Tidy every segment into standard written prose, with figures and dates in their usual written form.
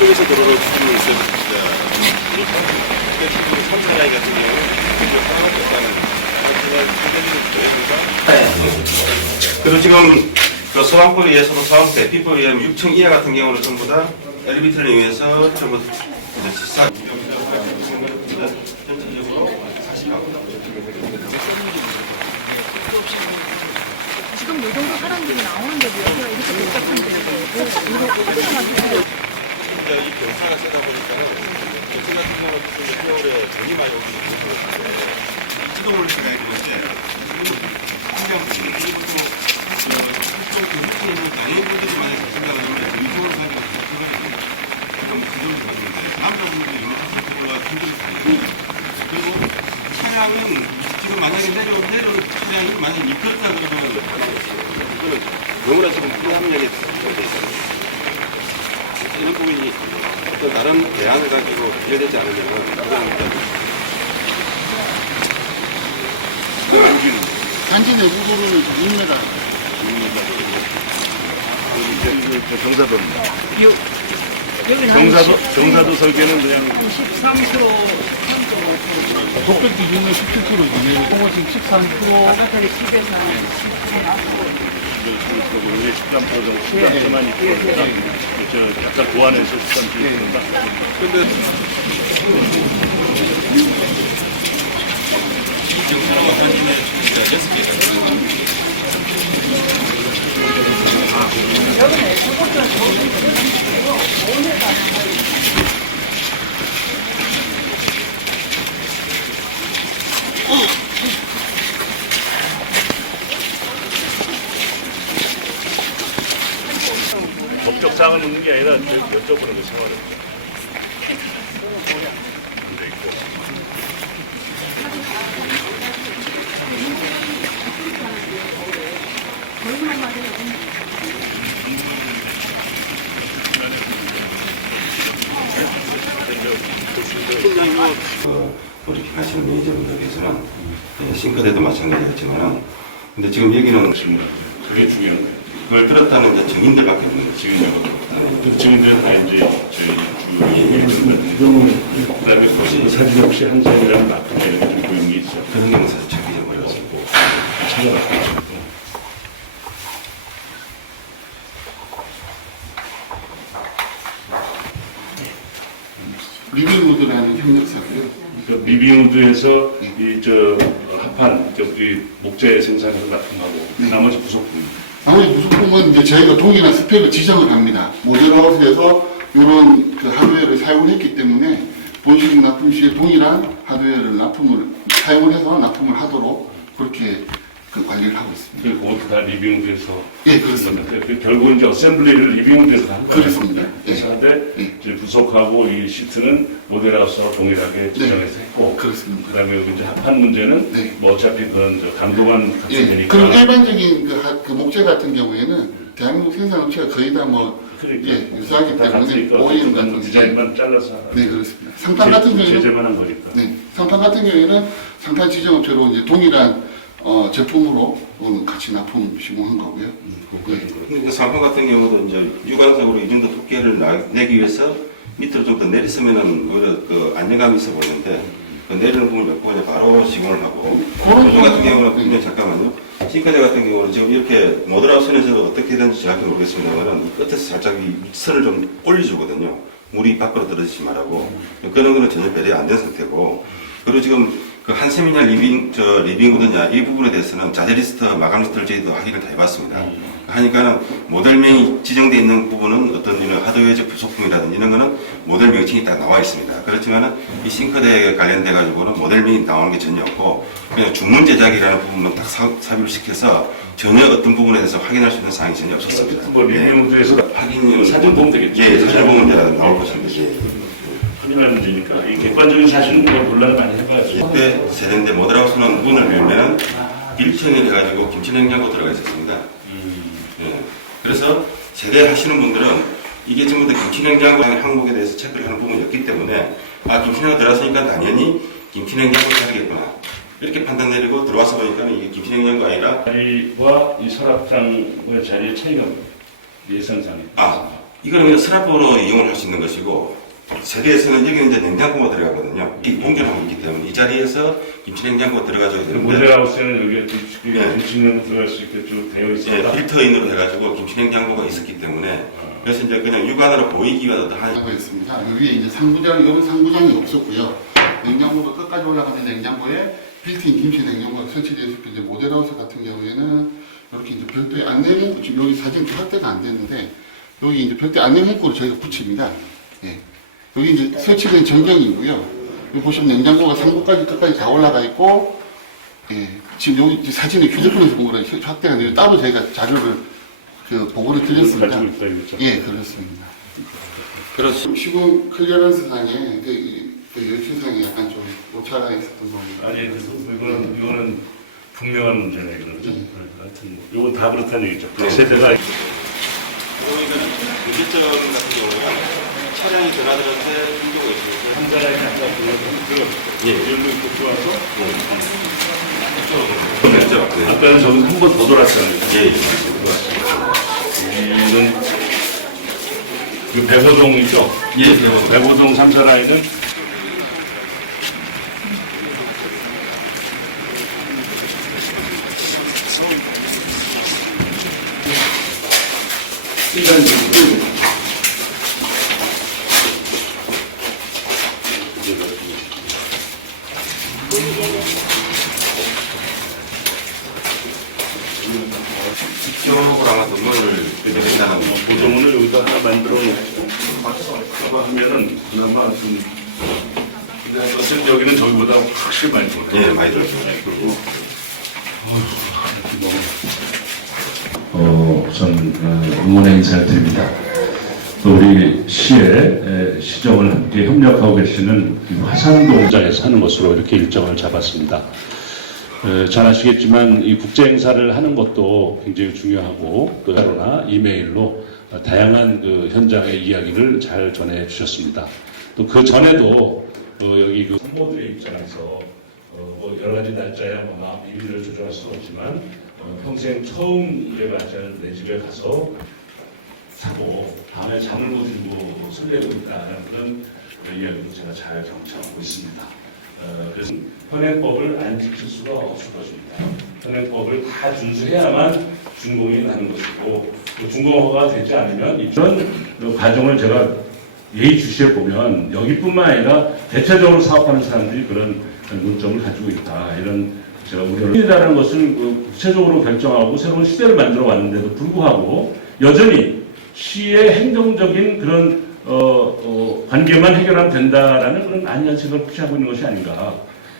이쪽에서 도로를 주로 있었습니다. 3사라이 같은 경우는 하나밖에 없다는 그리고 지금 그 소방법에 의해서도 소방법 대피법에 의하면 6층 이하 같은 경우는 전부 다 엘리베이터를 이용해서 전부 전체적으로 지금 이 정도 사람들이 나오는데도 여기가 이렇게 복잡한데 이거 화재가 나서 이 경사가 세다 보니까 전체 같은 경우는 겨울에 전이 많이 오기 때문에 지도를 생각해 보는데 환경 일부도 한쪽 밑에 있는 장애인분들이 많이 생각을 하는데 이쪽으로 가지고 좀 부족을 가지는데 남자분들이 영상적으로 힘들을 가요. 그리고 차량은 지금 만약에 내려올 차량이 만약에 미끄럽다 그러면 이거는 너무나 지금 불합리하게 되어 있어요. 이런 부분이 어떤 다른 대안을 가지고 해결되지 않으려면 단지 내부도로는 6m. 경사도입니다. 여기는 경사도 설계는 그냥 13km, 법적 기준은 17km지. 그거 지금 13km. 바깥에 10에서 원래 13% 정도 13%만 있으니까 저 약간 보완해서 13%입니다. 근데 이 경사로 관심에 진짜 6개가 법적 사항은 있는 게 아니라 여쭤보는 게 상관없죠. 우리 하시는 매니저분들께서는 싱크대도 마찬가지였지만 근데 지금 여기는 그게 중요한 거예요. 그걸 들었다는 이제 증인들밖에 없는 거죠. 그 증인들은 다 이제 저희 그다음에 혹시 사진 없이 한 사람이랑 납품에 이렇게 좀 보이는 게 있어. 그런 경우 사실 찾기 좀 어려워서 찾아봤죠. 리빙우드라는 협력사고요. 그 리빙우드에서 이저 합판 저기 목재 생산해서 납품하고 나머지 부속품. 나머지 부속품은 이제 저희가 동일한 스펙을 지정을 합니다. 모델하우스에서 이런 그 하드웨어를 사용을 했기 때문에 본식 납품 시에 동일한 하드웨어를 사용을 해서 납품을 하도록 그렇게 그 관리를 하고 있습니다. 그 그것도 다 리빙우드에서. 예, 그렇습니다. 결국은 이제 어셈블리를 리빙우드에서 하는 거예요. 그렇습니다. 그래서 하는데 이제 부속하고 이 시트는 모델하우스와 동일하게 지정해서 했고. 그렇습니다. 그다음에 이제 합판 문제는 네. 뭐 어차피 그건 저 강도만 같이 예, 되니까. 그럼 일반적인 그 목재 같은 경우에는 대한민국 생산업체가 거의 다 뭐 그러니까. 예, 유사하기 다 같이 때문에 있고 OEM 어쨌든 같은 디자인만 잘라서 네, 그렇습니다. 상판 같은 경우에는 제재만 한 거니까. 네, 상판 같은 경우에는 상판 지정업체로 이제 동일한 제품으로 같이 납품 시공한 거고요. 네. 근데 상품 같은 경우도 이제 육안적으로 이 정도 두께를 내기 위해서 밑으로 좀 더 내렸으면은 오히려 그 안정감이 있어 보이는데 그 내리는 부분을 몇 번에 바로 시공을 하고 요즘 같은 경우는 그냥 잠깐만요. 싱크대 같은 경우는 지금 이렇게 모델하우스에서 어떻게 되는지 정확히 모르겠습니다만은 이 끝에서 살짝 이 선을 좀 올려주거든요. 물이 밖으로 떨어지지 말라고. 그런 거는 전혀 배려가 안 된 상태고. 그리고 지금 그 한세미냐 리빙우드냐 이 부분에 대해서는 자재 리스트, 마감 리스트를 저희도 확인을 다 해봤습니다. 하니까는 모델명이 지정되어 있는 부분은 어떤 이런 하드웨어적 부속품이라든지 이런 거는 모델 명칭이 다 나와 있습니다. 그렇지만은 이 싱크대에 관련돼 가지고는 모델명이 나오는 게 전혀 없고 그냥 주문 제작이라는 부분만 딱 삽입을 시켜서 전혀 어떤 부분에 대해서 확인할 수 있는 사항이 전혀 없었습니다. 뭐 리빙우드에서 확인이 사진 보면 되겠죠. 예, 사진 보면 이제 나올 것입니다. 예. 확인할 문제니까 이 객관적인 사실은 뭐 논란 많이 해봐야죠. 이때 세대인데 모델하우스는 문을 열면 1층에 해가지고 김치냉장고 들어가 있었습니다. 예. 그래서 세대 하시는 분들은 이게 전부 다 김치냉장고 항목에 대해서 체크를 하는 부분이었기 때문에 김치냉장고 들어왔으니까 당연히 김치냉장고를 사야겠구나 이렇게 판단 내리고 들어와서 보니까 이게 김치냉장고 아니라 자리와 이 서랍장의 자리의 차이가 예상상에. 이거는 그냥 스랍으로 이용을 할 수 있는 것이고, 세대에서는 여기는 이제 냉장고가 들어가거든요. 이 공존하고 있기 때문에 이 자리에서 김치냉장고가 들어가줘야 되는데, 모델하우스에는 여기에 네. 김치냉장고 들어갈 수 있게 쭉 되어 예, 있습니다. 필터인으로 해가지고 김치냉장고가 있었기 때문에, 그래서 이제 그냥 육안으로 보이기가 더 한. 하고 있습니다. 여기 이제 상부장, 여기 상부장이 없었고요. 냉장고가 끝까지 올라가는 냉장고에 빌트인 김치 냉장고가 설치되어 있고, 이제 모델하우스 같은 경우에는 이렇게 이제 별도의 안내 문구, 지금 여기 사진 확대가 안 되는데, 여기 이제 별도의 안내 문구를 저희가 붙입니다. 예. 여기 이제 설치된 전경이고요. 여기 보시면 냉장고가 상부까지 끝까지 다 올라가 있고, 예. 지금 여기 이제 사진을 휴대폰에서 본 거라 확대가 안 돼요. 따로 저희가 자료를 보고를 드렸습니다. 가지고 있다 이거죠. 예, 그렇습니다. 그렇습니다. 시공 클리어런스 상에 그 열추상에 약간 좀 오차가 있었던 겁니다. 아니, 이거는 분명한 문제네, 그렇죠? 하여튼, 이건 다 그렇다는 얘기죠. 세대가. 이거는 문제점 같은 경우는 차량이 전화들을 때 힘들고 있어요. 한 사람이 아까 예. 여기로 이렇게 들어와서 그렇죠. 네. 아까는 저기 한 번 더 돌았잖아요. 예. 이건 그 백오동이죠? 예. 백오동 3사 라인은 이쪽으로 아마 건물을 된다는 보정문을 여기다 하나 만들어 놓고 하면은 그나마 좀 근데 어쨌든 여기는 저기보다 확실히 많이 좋아요. 예, 많이 들었죠. 그리고 우선 응원의 인사를 드립니다. 또 우리 시의 시정을 함께 협력하고 계시는 화산동장에서 하는 것으로 이렇게 일정을 잡았습니다. 잘 아시겠지만 이 국제 행사를 하는 것도 굉장히 중요하고 또 전화나 이메일로 다양한 그 현장의 이야기를 잘 전해 주셨습니다. 또 그 전에도 여기 그 선모들의 입장에서 뭐 여러 가지 날짜야 뭐 마음 일을 조절할 수 없지만 평생 처음 일에 맞이하는 내 집에 가서 사고 밤에 잠을 못 이루고 설레고 있다는 그런 이야기도 제가 잘 경청하고 있습니다. 그래서 현행법을 안 지킬 수가 없을 것입니다. 현행법을 다 준수해야만 준공이 나는 것이고 준공허가 되지 않으면 이런 과정을 제가 예의주시해 보면 여기뿐만 아니라 대체적으로 사업하는 사람들이 그런 논점을 가지고 있다. 이런 제가 우려를 것을 구체적으로 결정하고 새로운 시대를 만들어 왔는데도 불구하고 여전히 시의 행정적인 그런 관계만 해결하면 된다라는 그런 안연책을 푸시하고 있는 것이 아닌가.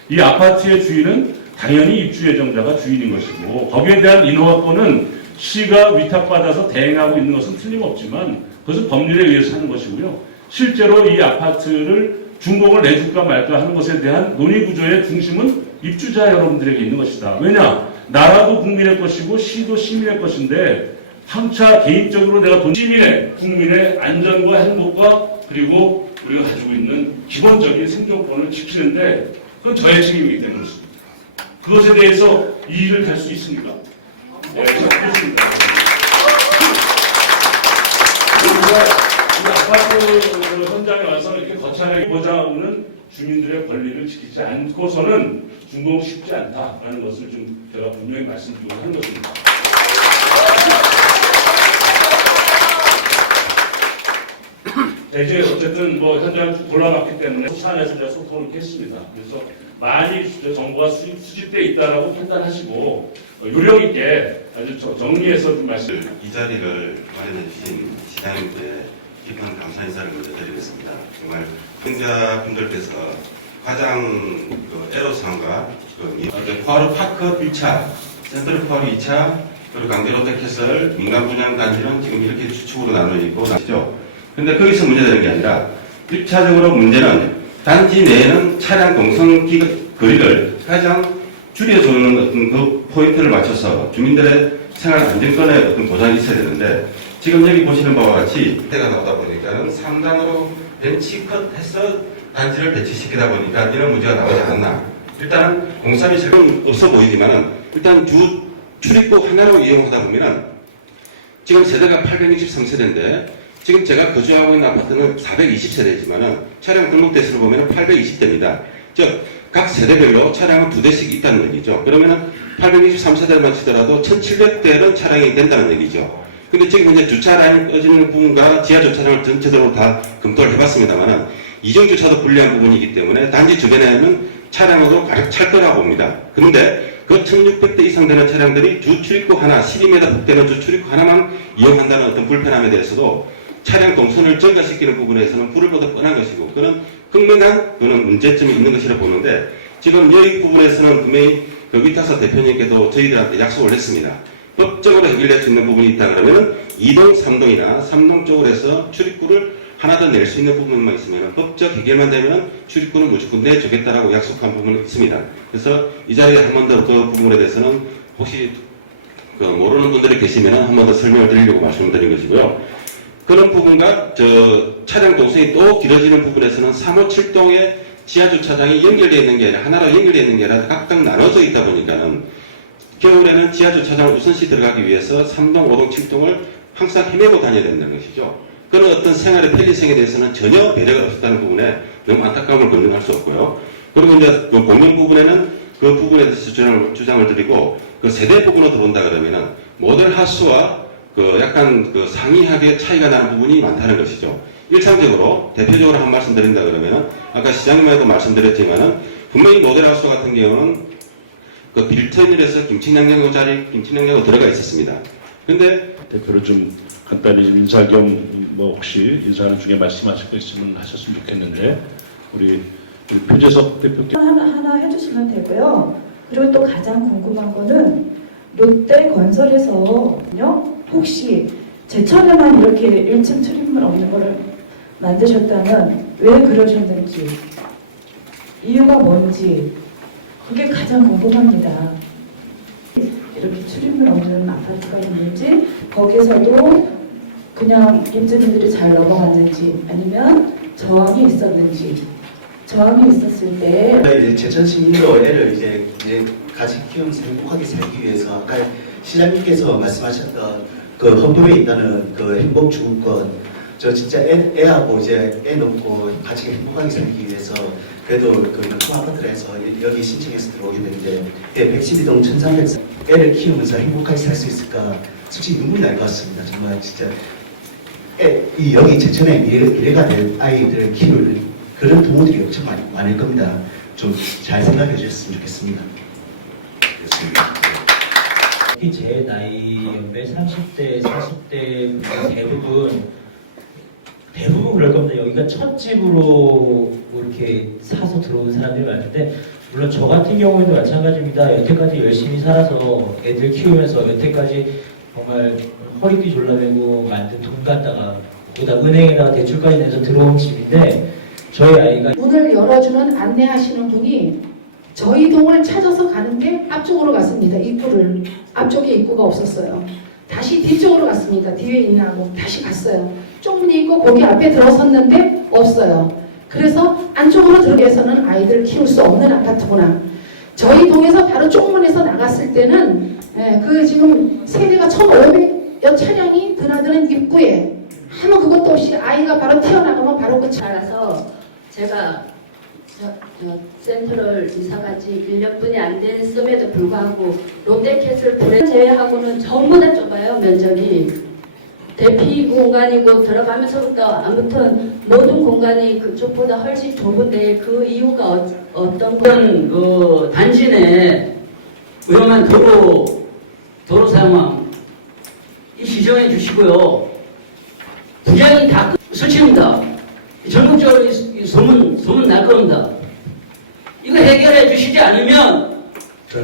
이 아파트의 주인은 당연히 입주 예정자가 주인인 것이고 거기에 대한 인허가권은 시가 위탁받아서 대행하고 있는 것은 틀림없지만 그것은 법률에 의해서 하는 것이고요. 실제로 이 아파트를 준공을 내줄까 말까 하는 것에 대한 논의구조의 중심은 입주자 여러분들에게 있는 것이다. 왜냐? 나라도 국민의 것이고 시도 시민의 것인데 함차 개인적으로 내가 시민의 국민의 안전과 행복과 그리고 우리가 가지고 있는 기본적인 생존권을 지키는데 그건 저의 책임이기 때문에 그렇습니다. 그것에 대해서 이의를 갈 수 있습니까? 네, 그렇습니다. 이 아파트 현장에 와서 이렇게 거창하게 보장하고는 주민들의 권리를 지키지 않고서는 준공 쉽지 않다라는 것을 좀 제가 분명히 말씀드리고 하는 것입니다. 이제 어쨌든 뭐 현장을 좀 골라놨기 때문에 사안에서 제가 소통을 이렇게 했습니다. 그래서 많이 정보가 수집돼 있다라고 판단하시고 요령 있게 아주 정리해서 좀 말씀. 이 자리를 마련해 주신 시장님께 깊은 감사 인사를 먼저 드리겠습니다. 정말 근자분들께서 가장 애로사항과 포화로 파크 1차, 센트럴 포화로 2차, 그리고 강제 롯데캐슬 민간 분양 단지는 지금 이렇게 추측으로 나눠져 있고 아시죠? 근데 거기서 문제되는 게 아니라 1차적으로 문제는 단지 내에는 차량 동선 거리를 가장 줄여주는 어떤 그 포인트를 맞춰서 주민들의 생활 안정권에 어떤 보장이 있어야 되는데 지금 여기 보시는 바와 같이 해가 나오다 보니까는 3단으로 벤치컷 해서 단지를 배치시키다 보니까 이런 문제가 나오지 않았나. 일단 공사비 세금 없어 보이지만은 일단 출입구 하나로 이용하다 보면은 지금 세대가 863세대인데 지금 제가 거주하고 있는 아파트는 420세대지만은 차량 등록 대수를 보면 820대입니다. 즉, 각 세대별로 차량은 2대씩 있다는 얘기죠. 그러면은 823세대만 치더라도 1700대는 차량이 된다는 얘기죠. 근데 지금 현재 주차 라인 꺼지는 부분과 지하 주차장을 전체적으로 다 검토를 해봤습니다만은 이중 주차도 불리한 부분이기 때문에 단지 주변에는 차량으로 가득 찰 거라고 봅니다. 그런데 그 1600대 이상 되는 차량들이 주 출입구 하나, 12m 폭되는 주 출입구 하나만 이용한다는 어떤 불편함에 대해서도 차량 동선을 증가시키는 부분에서는 불을 보듯 뻔한 것이고, 그런 극명한 그런 문제점이 있는 것이라 보는데, 지금 이 부분에서는 분명히 그 위타서 대표님께도 저희들한테 약속을 했습니다. 법적으로 해결될 수 있는 부분이 있다 그러면 2동, 3동이나 3동 쪽으로 해서 출입구를 하나 더 낼 수 있는 부분만 있으면 법적 해결만 되면 출입구는 무조건 내주겠다라고 약속한 부분이 있습니다. 그래서 이 자리에 한 번 더 그 부분에 대해서는 혹시 그 모르는 분들이 계시면 한 번 더 설명을 드리려고 말씀드린 것이고요. 그런 부분과 차량 동선이 또 길어지는 부분에서는 3호 7동에 지하주차장이 연결되어 있는 게 아니라 하나로 연결되어 있는 게 아니라 각각 나눠져 있다 보니까는 겨울에는 지하주차장을 우선시 들어가기 위해서 3동, 5동, 7동을 항상 헤매고 다녀야 된다는 것이죠. 그런 어떤 생활의 편리성에 대해서는 전혀 배려가 없었다는 부분에 너무 안타까움을 건너할 수 없고요. 그리고 이제 그 공용 부분에는 그 부분에 대해서 주장을 드리고, 그 세대 부분으로 들어온다 그러면은 모델 하수와 그 약간 그 상이하게 차이가 나는 부분이 많다는 것이죠. 일차적으로 대표적으로 한 말씀 드린다 그러면은 아까 시장님에도 말씀드렸지만은 분명히 모델 하수 같은 경우는 그 빌트인에서 김치냉장고 자리 김치냉장고 들어가 있었습니다. 근데 대표로 좀 간단히 좀 인사 겸 뭐 혹시 인사하는 중에 말씀하실 거 있으면 하셨으면 좋겠는데, 우리 표재석 대표께 하나 해주시면 되고요. 그리고 또 가장 궁금한 거는 롯데건설에서요, 혹시 제철에만 이렇게 1층 출입문 없는 거를 만드셨다면 왜 그러셨는지, 이유가 뭔지, 그게 가장 궁금합니다. 이렇게 출입문 없는 아파트가 있는지, 거기서도 그냥 임직원들이 잘 넘어갔는지, 아니면 저항이 있었는지. 저항이 있었을 때 이제 제천 시민도 애를 이제 같이 키우면서 행복하게 살기 위해서 아까 시장님께서 말씀하셨던 그 헌법에 있다는 그 행복 주거권, 저 진짜 애하고 이제 애 놓고 같이 행복하게 살기 위해서 그래도 그 아파트에서 여기 신청해서 들어오게 됐는데 112동 1300 애를 키우면서 행복하게 살 수 있을까 솔직히 눈물이 날 것 같습니다. 정말 진짜 여기 제천의 미래가 될 아이들을 키울 그런 부모들이 엄청 많을 겁니다. 좀 잘 생각해 주셨으면 좋겠습니다. 특히 제 나이 연배 30대, 40대 대부분 그럴 겁니다. 여기가 첫 집으로 이렇게 사서 들어온 사람들이 많을 때, 물론 저 같은 경우에도 마찬가지입니다. 여태까지 열심히 살아서 애들 키우면서 여태까지 정말 허리띠 졸라매고 만든 돈 갖다가 거기다 은행에다가 대출까지 내서 들어온 집인데, 저희 아이가 문을 열어주는 안내하시는 분이 저희 동을 찾아서 가는데 앞쪽으로 갔습니다. 입구를. 앞쪽에 입구가 없었어요. 다시 뒤쪽으로 갔습니다. 뒤에 있나고 다시 갔어요. 쪽문이 있고 거기 앞에 들어섰는데 없어요. 그래서 안쪽으로 들어가서는 아이들을 키울 수 없는 아파트구나. 저희 동에서 바로 쪽문에서 나갔을 때는 그 지금 세대가 1,500여 차량이 드나드는 입구에 아무 그것도 없이 아이가 바로 태어나가면 바로 그 따라서 제가 센터를 이사간 지 1년뿐이 안 됐음에도 불구하고 롯데캐슬 브랜드 제외하고는 전부 다 좁아요. 면적이 대피 공간이고 들어가면서부터 아무튼 모든 공간이 그쪽보다 훨씬 좁은데 그 이유가 어떤 그 단지 내 위험한 도로 상황 시정해 주시고요. 부장이 다 설치입니다. 전국적으로 소문 날 겁니다. 이거 해결해 주시지 않으면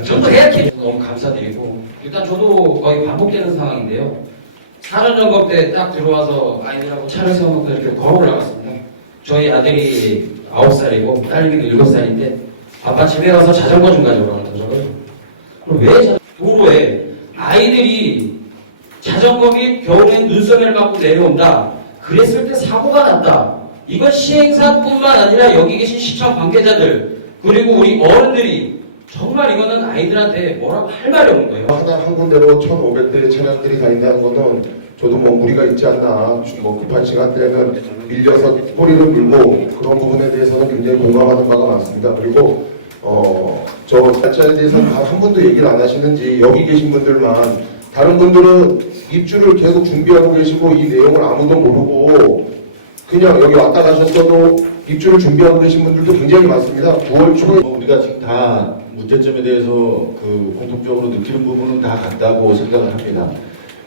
전부 해약해. 너무 감사드리고, 일단 저도 거의 반복되는 상황인데요. 사전 점검 때 딱 들어와서 아이들하고 차를 세워놓고 이렇게 걸어 올라갔습니다. 저희 아들이 9살이고 딸내미도 7살인데 아빠 집에 가서 자전거 좀 가져오라고 하더라고요. 그럼 왜 도로에 아이들이 자전거 및 겨울엔 눈썰매를 갖고 내려온다. 그랬을 때 사고가 났다. 이건 시행사뿐만 아니라 여기 계신 시청 관계자들 그리고 우리 어른들이 정말 이거는 아이들한테 뭐라고 할 말이 없는 거예요. 하나 한 군데로 1,500대의 차량들이 다닌다는 것은 저도 뭐 무리가 있지 않나, 뭐 급한 시간대에는 밀려서 꼬리를 물고 그런 부분에 대해서는 굉장히 공감하는 바가 많습니다. 그리고 저 날짜에 대해서는 한 분도 얘기를 안 하시는지 여기 계신 분들만, 다른 분들은 입주를 계속 준비하고 계시고 이 내용을 아무도 모르고 그냥 여기 왔다 가셨어도 입주를 준비하고 계신 분들도 굉장히 많습니다. 9월 초에 우리가 지금 다 문제점에 대해서 그 공통적으로 느끼는 부분은 다 같다고 생각을 합니다.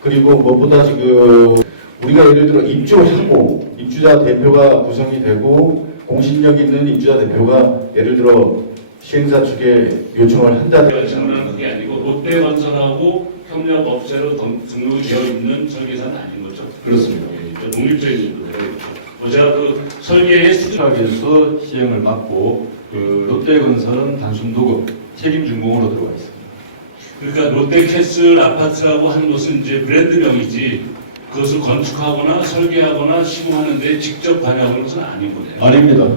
그리고 무엇보다 지금 우리가 예를 들어 입주하고 입주자 대표가 구성이 되고 공신력 있는 입주자 대표가 예를 들어 시행사 측에 요청을 한다든지, 장난하는 게 아니고 롯데건설하고 협력업체로 등록되어 있는 설계사는 아닌 거죠. 그렇습니다. 독립적인 거예요. 제가 그 설계의 수주학에서 시행을 맡고 그 롯데건설은 단순 도급 책임 준공으로 들어가 있습니다. 그러니까 롯데캐슬 아파트라고 하는 것은 이제 브랜드명이지 그것을 건축하거나 설계하거나 시공하는데 직접 관여하는 것은 아닌 거네요. 아닙니다.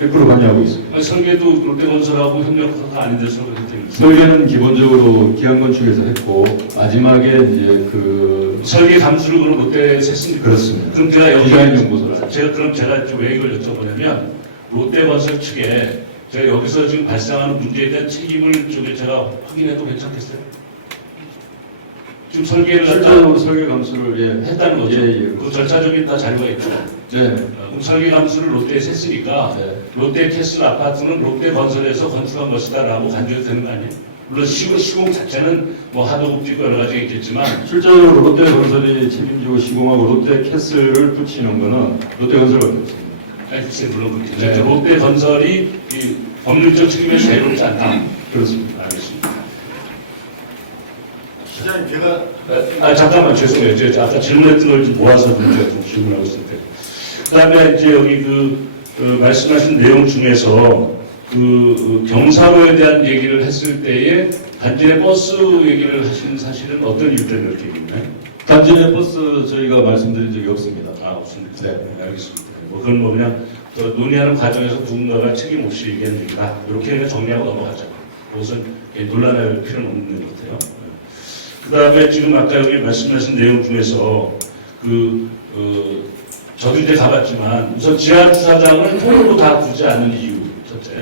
100% 관여하고 있습니다. 설계도 롯데건설하고 협력사가 아닌 데서 그렇게 됩니다. 설계는 기본적으로 기안건축에서 했고 마지막에 이제 그 설계 감수를 그럼 롯데에서 했습니까? 그렇습니다. 그럼 제가 여기 디자인연구소를 제가 왜 이걸 여쭤보냐면 롯데건설 측에 제가 여기서 지금 발생하는 문제에 대한 책임을 쪽에 제가 확인해도 괜찮겠어요? 지금 설계를 실질적으로 설계 감수를 했다는 거죠. 예. 그 절차적인 다 자료가 있죠. 네. 그럼 설계 감수를 롯데에서 했으니까 롯데캐슬 아파트는 롯데건설에서 건축한 것이다라고 간주해도 되는 거 아니에요? 물론 시공 자체는 뭐 하도급지고 여러 가지가 있겠지만 실제로 롯데건설이 책임지고 시공하고 롯데캐슬을 붙이는 거는 롯데건설밖에 없습니다. 아니, 글쎄, 물론 그렇겠죠. 롯데건설이 이 법률적 책임에 자유롭지 않다. 그렇습니다. 알겠습니다. 시장님 제가 잠깐만 죄송해요. 제가 아까 질문했던 걸 좀 모아서 좀 질문하고 있을 때. 그다음에 이제 여기 말씀하신 내용 중에서 경사로에 대한 얘기를 했을 때에 단지 내 버스 얘기를 하시는 사실은 어떤 이유 때문에 이렇게 얘기했나요? 단지 내 버스 저희가 말씀드린 적이 없습니다. 없습니다. 네, 알겠습니다. 뭐 그건 뭐 그냥 논의하는 과정에서 누군가가 책임 없이 얘기한 얘기다. 이렇게 그냥 정리하고 넘어가죠. 그것은 논란할 필요는 없는 것 같아요. 그 다음에 지금 아까 여기 말씀하신 내용 중에서 저도 이제 가봤지만 우선 지하주차장을 통으로 다 두지 않는 이유 첫째.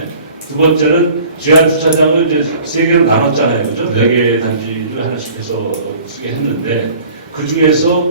두 번째는 지하주차장을 이제 세 개로 나눴잖아요. 그죠? 4개 단지를 하나씩 해서 쓰게 했는데 그 중에서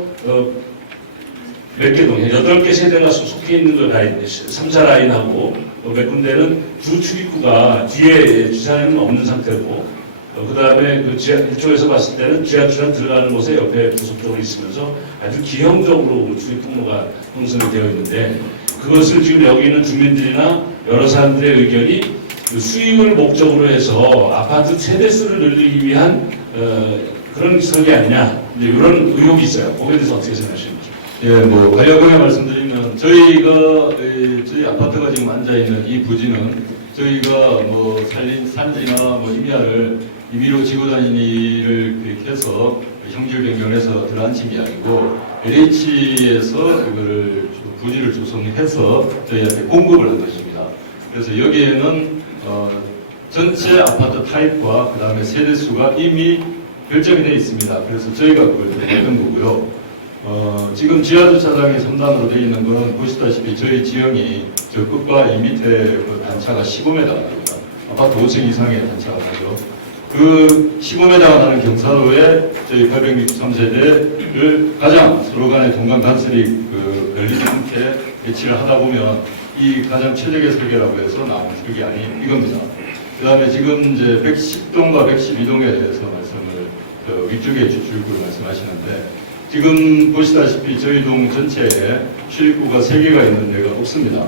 몇 개 동에 8개 세대가 속해 있는 그 라인, 3차 라인하고 몇 군데는 주 출입구가 뒤에 주차장은 없는 상태고 그 다음에 이쪽에서 봤을 때는 지하주차장 들어가는 곳에 옆에 부속적으로 있으면서 아주 기형적으로 출입 통로가 형성이 되어 있는데 그것을 지금 여기 있는 주민들이나 여러 사람들의 의견이 수익을 목적으로 해서 아파트 세대수를 늘리기 위한 그런 설계 아니냐 이제 이런 의혹이 있어요. 거기에 대해서 어떻게 생각하시는지? 예, 뭐 간략하게 말씀드리면 저희 아파트가 지금 앉아 있는 이 부지는 저희가 뭐 산지나 뭐 임야로 지고 다니는 일을 계획해서 형질 변경해서 들어앉힌 게 아니고 LH에서 그거를 부지를 조성해서 저희한테 공급을 한 것입니다. 그래서 여기에는 전체 아파트 타입과 그 다음에 세대수가 이미 결정이 되어 있습니다. 그래서 저희가 그걸 했던 거고요. 지금 지하주차장이 3단으로 되어 있는 건 보시다시피 저희 지형이 저 끝과 이 밑에 그 단차가 15m가 납니다. 아파트 5층 이상의 단차가 나죠. 그 15m가 나는 경사로에 저희 863세대를 가장 서로 간의 동간 간섭이 걸리지 않게 배치를 하다 보면 이 가장 최적의 설계라고 해서 나온 설계안이 이겁니다. 그 다음에 지금 이제 110동과 112동에 대해서 말씀을 위쪽에 출입구를 말씀하시는데 지금 보시다시피 저희 동 전체에 출입구가 3개가 있는 데가 없습니다.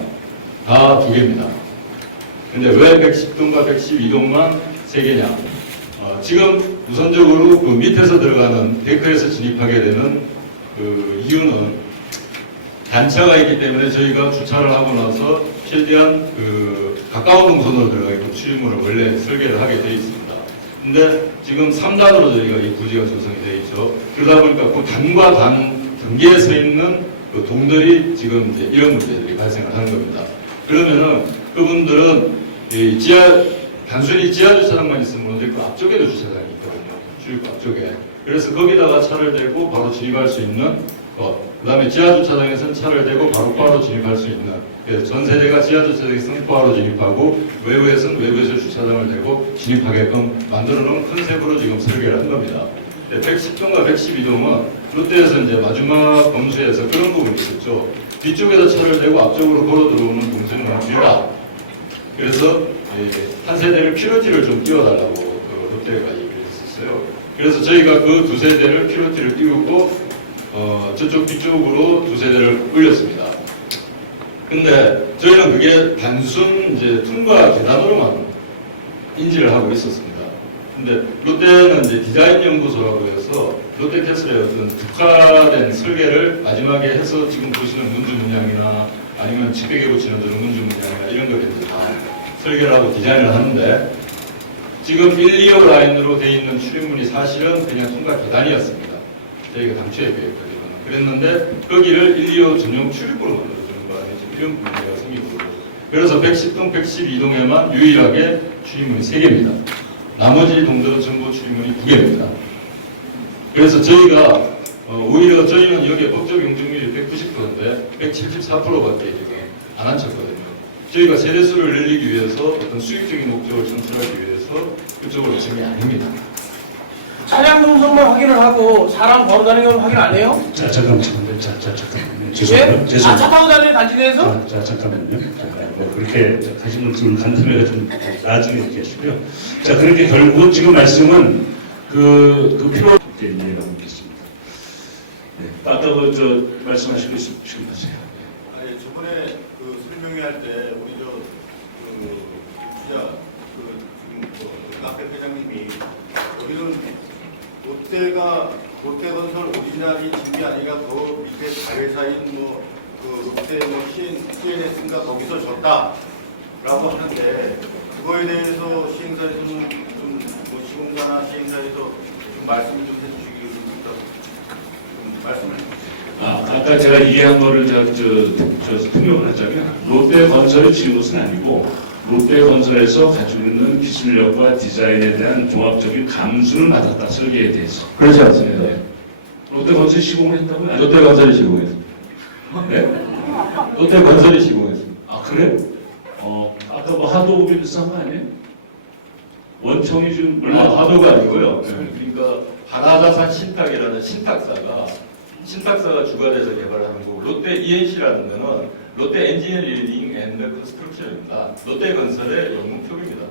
다 2개입니다. 근데 왜 110동과 112동만 3개냐? 지금 우선적으로 그 밑에서 들어가는 데크에서 진입하게 되는 그 이유는 단차가 있기 때문에 저희가 주차를 하고 나서 최대한 가까운 동선으로 들어가게끔 출입문을 원래 설계를 하게 되어 있습니다. 근데 지금 3단으로 저희가 이 부지가 조성이 되어 있죠. 그러다 보니까 그 단과 단 경계에 서 있는 그 동들이 지금 이제 이런 문제들이 발생을 하는 겁니다. 그러면은 그분들은 단순히 지하주차장만 있으면 그 앞쪽에도 주차장이 있거든요. 출입구 앞쪽에. 그래서 거기다가 차를 대고 바로 진입할 수 있는 것. 그 다음에 지하주차장에서는 차를 대고 바로 진입할 수 있는. 그래서 전 세대가 지하주차장에서는 바로 진입하고 외부에서는 외부에서 주차장을 대고 진입하게끔 만들어 놓은 컨셉으로 지금 설계를 한 겁니다. 110동과 112동은 롯데에서 이제 마지막 검수에서 그런 부분이 있었죠. 뒤쪽에다 차를 대고 앞쪽으로 걸어 들어오는 동선은 길다. 그래서 한 세대를 피로티를 좀 띄워달라고 롯데가 얘기를 했었어요. 그래서 저희가 그 두 세대를 피로티를 띄우고 저쪽 뒤쪽으로 두 세대를 올렸습니다. 근데 저희는 그게 단순 이제 통과 계단으로만 인지를 하고 있었습니다. 근데 롯데는 이제 디자인 연구소라고 해서 롯데캐슬의 어떤 특화된 설계를 마지막에 해서 지금 보시는 문주 문양이나 아니면 직벽에 붙이는 저런 문주 문양이나 이런 걸 이제 다 설계를 하고 디자인을 하는데 지금 1, 2호 라인으로 되어 있는 출입문이 사실은 그냥 통과 계단이었습니다. 저희가 당초에 계획하기로는. 그랬는데 거기를 1, 2호 전용 출입구로 만들어주는 바람에 지금 이런 문제가 생기고 그래서 110동, 112동에만 유일하게 출입문이 3개입니다. 나머지 동들은 전부 출입문이 2개입니다. 그래서 저희가 오히려 저희는 여기에 법적 용적률이 190%인데 174%밖에 지금 안 앉혔거든요. 저희가 세대수를 늘리기 위해서 어떤 수익적인 목적을 창출하기 위해서 그쪽으로 지금이 아닙니다. 차량 동선만 확인을 하고 사람 걸어 다니는 건 확인 안 해요? 잠깐만요. 죄송합니다. 예? 차 타고 다니는 단지 내에서? 잠깐만요. 뭐 그렇게 하신 말씀을 간단하게 좀 나중에 얘기하시고요. 자, 그렇게 결국은 지금 말씀은 그 필요 이해하고 있겠습니다. 네, 아까 말씀하시고 지금 하세요. 아니, 저번에 그 설명회할 때 우리 지금 카페 회장님이 여기는 롯데건설 오리지널이 집이 아니라 그 밑에 자회사인 롯데 CNS인가 거기서 줬다라고 하는데 그거에 대해서 시행사에서는 좀 시공사나 시행사에서 좀 말씀을 좀 해주시기 말씀을 해주세요. 아까 제가 이해한 거를 통역을 하자면 롯데건설이 지은 것은 아니고 롯데건설에서 가지고 있는 기술력과 디자인에 대한 종합적인 감수를 받았다, 설계에 대해서. 그렇지 않습니다. 네. 롯데건설이 시공을 했다고요? 롯데건설이 시공했습니다. 네? 롯데건설이 시공했습니다. 아, 그래요? 아까 뭐 하도급이 비싼 거 아니에요? 원청이 지금 하도가 아니고요. 그러니까 하나자산 신탁이라는 신탁사가 주관해서 개발하는 거고 롯데 ENC라는 거는 롯데 엔지니어링 앤드 컨스트럭션입니다. 롯데건설의 영문표기입니다.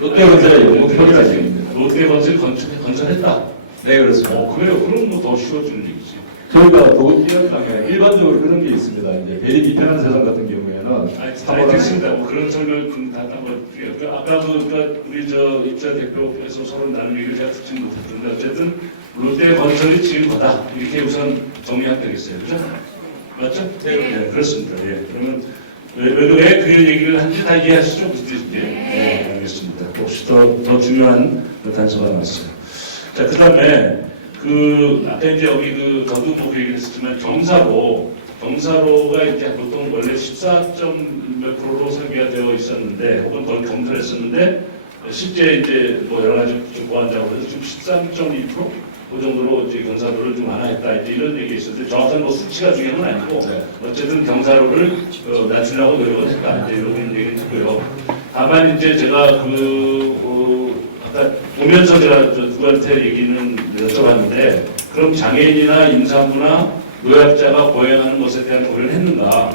롯데건설의 영문표기라는 얘기입니다. 롯데건설이 건설했다? 네, 그렇습니다. 그래요? 그럼 뭐 더 쉬워지는 얘기지. 저희가 도시락상에 일반적으로 그런 게 있습니다. 이제 대리 비편한 세상 같은 경우에는 알겠습니다. 뭐 그런 설명을 한번 드려요. 아까 그러니까 우리 입자 대표께서 서로 나눈 얘기를 제가 듣지 못했는데 어쨌든 롯데건설이 지은 거다. 이렇게 우선 정리하면 되겠어요. 그죠? 맞죠? 네, 그렇습니다. 예. 그러면 왜 그 얘기를 하는지 다 이해하시죠? 무슨 뜻인지? 네, 알겠습니다. 혹시 더 중요한 단서가 나왔어요. 자, 그 다음에 아까 이제 여기 저도 뭐 얘기를 했었지만 경사로가 이제 보통 원래 14몇 프로로 설계가 되어 있었는데 혹은 거의 경사했었는데 실제 이제 뭐 여러 가지 좀 보완작으로 해서 지금 13.2% 그 정도로 이제 경사로를 좀 완화했다 이제 이런 얘기 있었는데 정확한 뭐 수치가 중요한 건 아니고 어쨌든 경사로를 낮추려고 노력을 했다 이제 이런 얘기를 듣고요. 다만 이제 제가 아까 보면서 제가 누구한테 얘기는 여쭤봤는데 그럼 장애인이나 임산부나 노약자가 보행하는 것에 대한 고려를 했는가?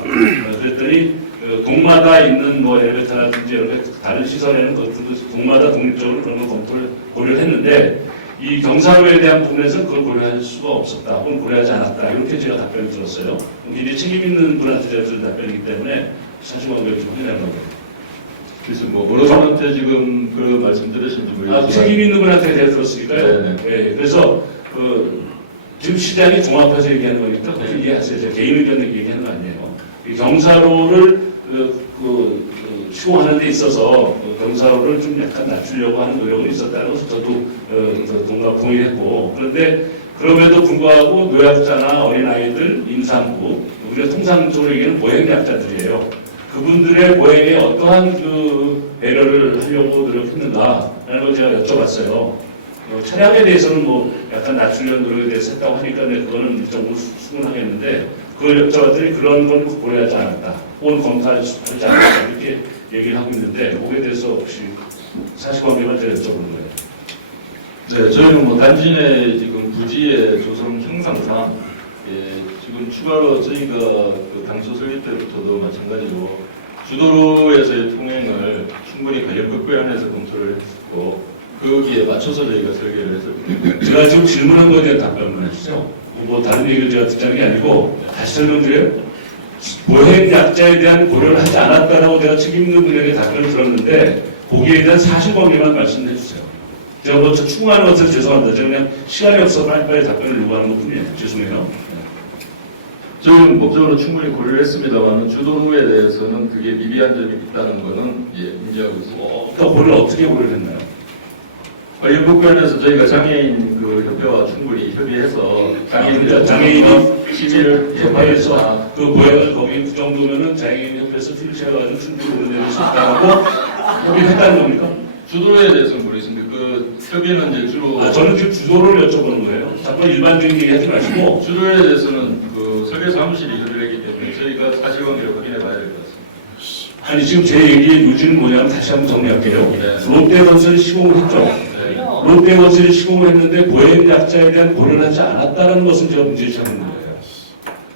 그랬더니 동마다 있는 뭐 엘리베이터라든지 여러 다른 시설에는 그것도 동마다 독립적으로 그런 걸 고려를 했는데 이 경사로에 대한 부분에서 그걸 고려할 수가 없었다 혹은 고려하지 않았다 이렇게 제가 답변을 들었어요. 굉장히 책임 있는 분한테 제가 들은 답변이기 때문에 사실관계를 좀 확인하는 겁니다. 그래서 뭐 어느 분한테 지금 그 말씀 들으신지 모르겠지만 책임 있는 분한테 제가 들었으니까요. 네, 그래서 지금 시장이 종합해서 얘기하는 거니까 그렇게 이해하세요. 제가 개인 의견 얘기하는 거 아니에요. 이 경사로를 시공하는 데 있어서 경사로를 좀 약간 낮추려고 하는 노력은 있었다는 것을 저도 동의했고 그런데 그럼에도 불구하고 노약자나 어린아이들, 임산부 우리가 통상적으로 얘기하는 보행약자들이에요. 그분들의 보행에 어떠한 배려를 하려고 노력했는가라는 걸 제가 여쭤봤어요. 차량에 대해서는 뭐 약간 낮추려는 노력에 대해서 했다고 하니까 그거는 일정으로 수긍하겠는데 그걸 여쭤봤더니 그런 건 고려하지 않았다. 혹은 검토하지 않았다. 이렇게 얘기를 하고 있는데 거기에 대해서 혹시 사실관계만 제가 여쭤보는 거예요. 네, 저희는 뭐 단지 지금 부지의 조성 형상상 지금 추가로 저희가 그 당초 설계 때부터도 마찬가지로 주도로에서의 통행을 충분히 관련법규에 한해서 검토를 했고 거기에 맞춰서 저희가 설계를 했었거든요. 제가 지금 질문한 거에 대한 답변을 해주세요. 뭐 다른 얘기를 제가 듣자는 게 아니고 다시 설명드려요. 보행 약자에 대한 고려를 하지 않았다라고 제가 책임 있는 분에게 답변을 들었는데 거기에 대한 사실관계만 말씀해 주세요. 제가 뭐 충고하는 것을 죄송합니다. 제가 그냥 시간이 없어 빨리빨리 답변을 요구하는 것 뿐이에요. 죄송해요. 저희는 법적으로 충분히 고려를 했습니다만 주도로에 대해서는 그게 미비한 점이 있다는 거는 인정하고 있습니다. 또 고려를 어떻게 고려를 했나요? 관련법규안에서 저희가 장애인 그 협회와 충분히 협의해서 장애인이 11일 협회에서 그 보행을 거기 그 정도면은 장애인 협회에서 출시해가지고 충분히 고려될 수 있다고 협의했다는 겁니까? 주도로에 대해서는 모르겠습니다. 그 협의는 이제 주로 저는 지금 주도를 여쭤보는 거예요. 자꾸 일반적인 얘기 하지 마시고 주도에 대해서는 그 설계 사무실이 협의를 했기 때문에 저희가 사실관계를 확인해 봐야 될 것 같습니다. 아니 지금 제 얘기의 요지는 뭐냐면 다시 한번 정리할게요. 롯데건설이 시공을 했죠. 롯데건설이 시공을 했는데 보행 약자에 대한 고려를 하지 않았다는 것은 제가 문제시하는 거예요.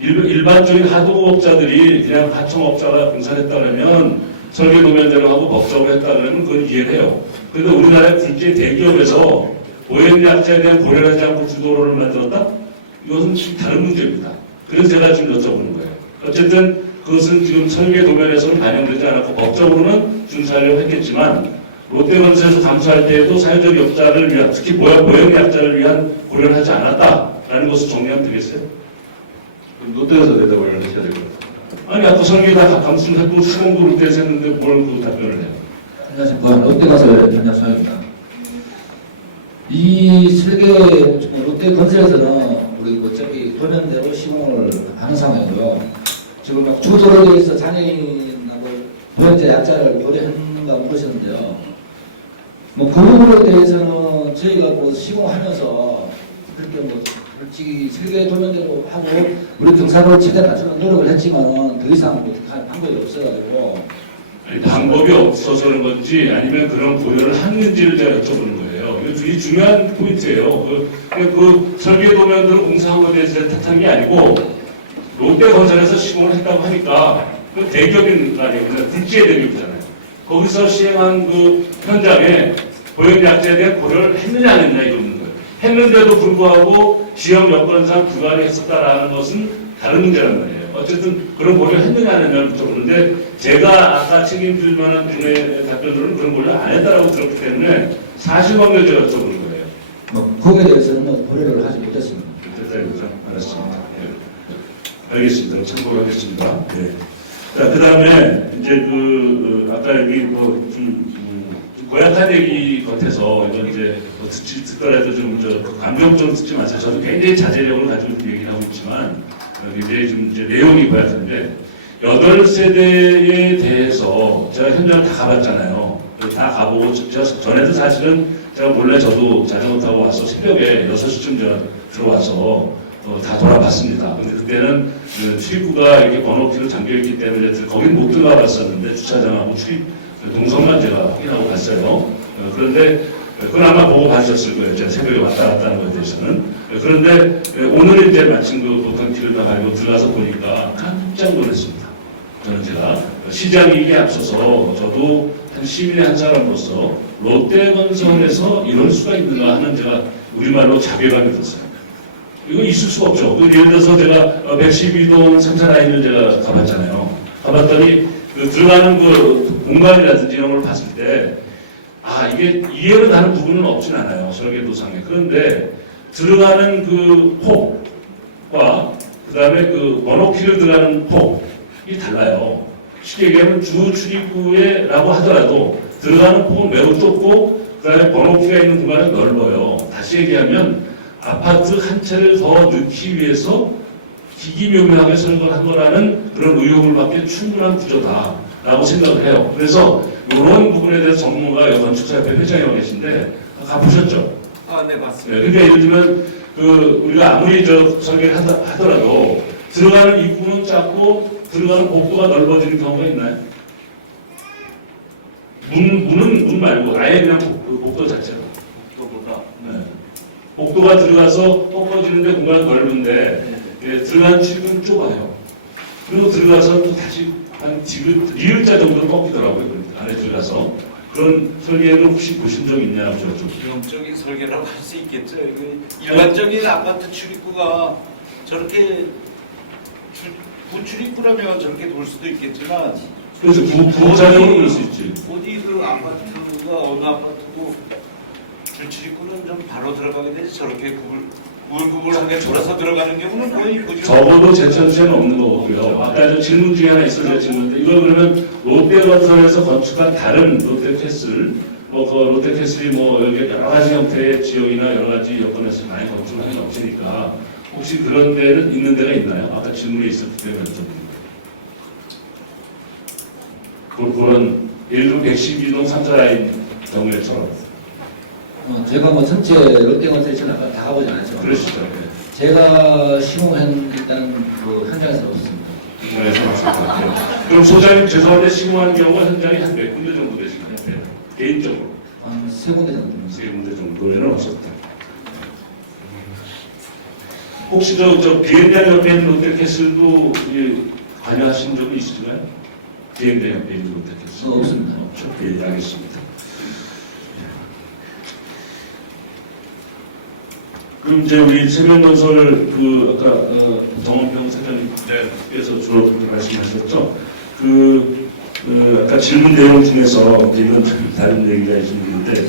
일반적인 하도업자들이 그냥 하청업자가 공사했다면 설계 도면대로 하고 법적으로 했다면 그건 이해를 해요. 그런데 우리나라의 국제 대기업에서 보행 약자에 대한 고려를 하지 않고 주도로를 만들었다? 이것은 다른 문제입니다. 그래서 제가 지금 여쭤보는 거예요. 어쨌든 그것은 지금 설계 도면에서는 반영되지 않았고 법적으로는 준수하려고 했겠지만 롯데건설에서 감사할 때에도 사회적 약자를 위한, 특히 보행 약자를 위한 고려를 하지 않았다라는 것을 정리하면 되겠어요? 그럼 롯데에서 대답을 하셔야 될 것 같습니다. 아니 아까 설계 다 감수했고 시공도 롯데에서 했는데 뭘 그 답변을 해요? 안녕하십니까. 롯데건설 현장수입니다. 이 설계 롯데건설에서는 우리 어차피 도면대로 시공을 하는 상황이고요. 지금 막 주도로에 대해서 장애인하고 보행자 약자를 고려했는가 물으셨는데요. 뭐 그 부분에 대해서는 저희가 뭐 시공하면서 그렇게 뭐 솔직히 설계 도면대로 하고 우리 경사로 최대한 낮추는 노력을 했지만 더 이상 뭐 할 방법이 없어가지고 아니, 방법이 없어서 그런 건지 아니면 그런 고려를 했는지를 제가 여쭤보는 거예요. 이거 되게 중요한 포인트예요. 그 설계 도면으로 공사한 것에 대해서 탓하는 게 아니고 롯데건설에서 시공을 했다고 하니까 그 대기업인 거 아니에요. 국제 대기업이잖아요. 거기서 시행한 그 현장에 보행 약자에 대한 고려를 했느냐 안 했느냐 이러는 거예요. 했는데도 불구하고 지역 여건상 불가하게 했었다라는 것은 다른 문제란 말이에요. 어쨌든 그런 고려를 했느냐 안 했느냐를 여쭤보는데 제가 아까 책임질 만한 분의 답변으로는 그런 고려를 안 했다라고 들었기 때문에 사실관계를 제가 여쭤보는 거예요. 뭐 거기에 대해서는 뭐 고려를 하지 못했습니다. 됐다 이거죠? 알았습니다. 네. 알겠습니다. 참고를 하겠습니다. 네. 자, 그 다음에 이제 아까 여기 고약한 얘기 같아서 이건 이제 듣더라도 좀 감정 좀 듣지 마세요. 저도 굉장히 자제력을 가지고 얘기를 하고 있지만 굉장히 좀 이제 내용이 고약한데 8세대에 대해서 제가 현장을 다 가봤잖아요. 다 가보고 제가 전에도 사실은 제가 몰래 저도 자전거 타고 와서 새벽에 6시쯤 들어와서 다 돌아봤습니다. 근데 그때는 출입구가 이렇게 번호키로 잠겨있기 때문에 거긴 못 들어가 봤었는데 주차장하고 출입 동선만 제가 확인하고 갔어요. 그런데 그건 아마 보고 봐주셨을 거예요. 제가 새벽에 왔다 갔다 하는 것에 대해서는. 그런데 오늘 이제 마침 그 보탄키를 다 가지고 들어가서 보니까 깜짝 놀랐습니다. 저는 제가 시장이기에 앞서서 저도 한 시민의 한 사람으로서 롯데건설에서 이럴 수가 있는가 하는 제가 우리말로 자괴감이 들었어요. 이거 있을 수가 없죠. 예를 들어서 제가 112동 3차 라인을 제가 가봤잖아요. 가봤더니 들어가는 그 공간이라든지 이런 걸 봤을 때, 이게 이해를 가는 부분은 없진 않아요. 설계도상에. 그런데 들어가는 그 폭과 그 다음에 그 번호키를 들어가는 폭이 달라요. 쉽게 얘기하면 주 출입구에라고 하더라도 들어가는 폭은 매우 좁고 그 다음에 번호키가 있는 공간은 넓어요. 다시 얘기하면 아파트 한 채를 더 넣기 위해서 기기묘묘하게 설계한 거라는 그런 의혹을 받기에 충분한 구조다라고 생각을 해요. 그래서 이런 부분에 대해서 전문가 건축사협회 회장이 와 계신데 가보셨죠? 네, 맞습니다. 네, 그러니까 예를 들면 그 우리가 아무리 설계를 하더라도 들어가는 입구는 작고 들어가는 복도가 넓어지는 경우가 있나요? 문 말고 아예 그냥 복도 자체로. 복도보다. 네. 복도가 들어가서 꺾어지는데 공간이 넓은데 예, 들어가는 집은 좁아요. 그리고 들어가서 또 다시 한 리을자 정도 꺾이더라고요. 안에 들어가서. 그런 설계를 혹시 보신 적 있냐고 좀. 기형적인 설계라고 할 수 있겠죠. 일반적인 아파트 출입구가 저렇게 구출입구라면 저렇게 돌 수도 있겠지만 그래서 부자적으로 볼 수 있지. 어디 그 아파트가 어느 아파트고 출입구는 좀 바로 들어가게 되지 저렇게 구불구불하게 돌아서 들어가는 경우는 거의 보지. 적어도 제천시에는 없는 거고요. 아까 저 질문 중에 하나 있어요. 질문인데 이거 그러면 롯데건설에서 건축한 다른 롯데캐슬 그 롯데캐슬이 여기 여러 가지 형태의 지역이나 여러 가지 여건에서 많이 건축을 하는 없으니까 혹시 그런 데는 있는 데가 있나요? 아까 질문에 있었기 때문에 좀 그런 예를 들어 112동 3차 라인 경우에처럼 제가 전체 롯데건설에 다 가보지 않았죠. 그러시죠. 제가 시공한 일단 그 현장에서 없습니다. 그럼 소장님 죄송한데 시공한 경우가 현장이 한 몇 군데 정도 되시나요? 네. 개인적으로? 한 3군데 정도. 3군데 정도에는 없었다. 혹시 저 비엔나 옆에 있는 롯데캐슬도 관여하신 적이 있으신가요? 비엔나 옆에 있는 롯데캐슬? 없습니다. 없죠. 예, 알겠습니다. 그럼 이제 우리 세면건설 아까 정원평 사장님께서 주로 말씀하셨죠. 아까 질문 내용 중에서 이건 다른 얘기가 있는데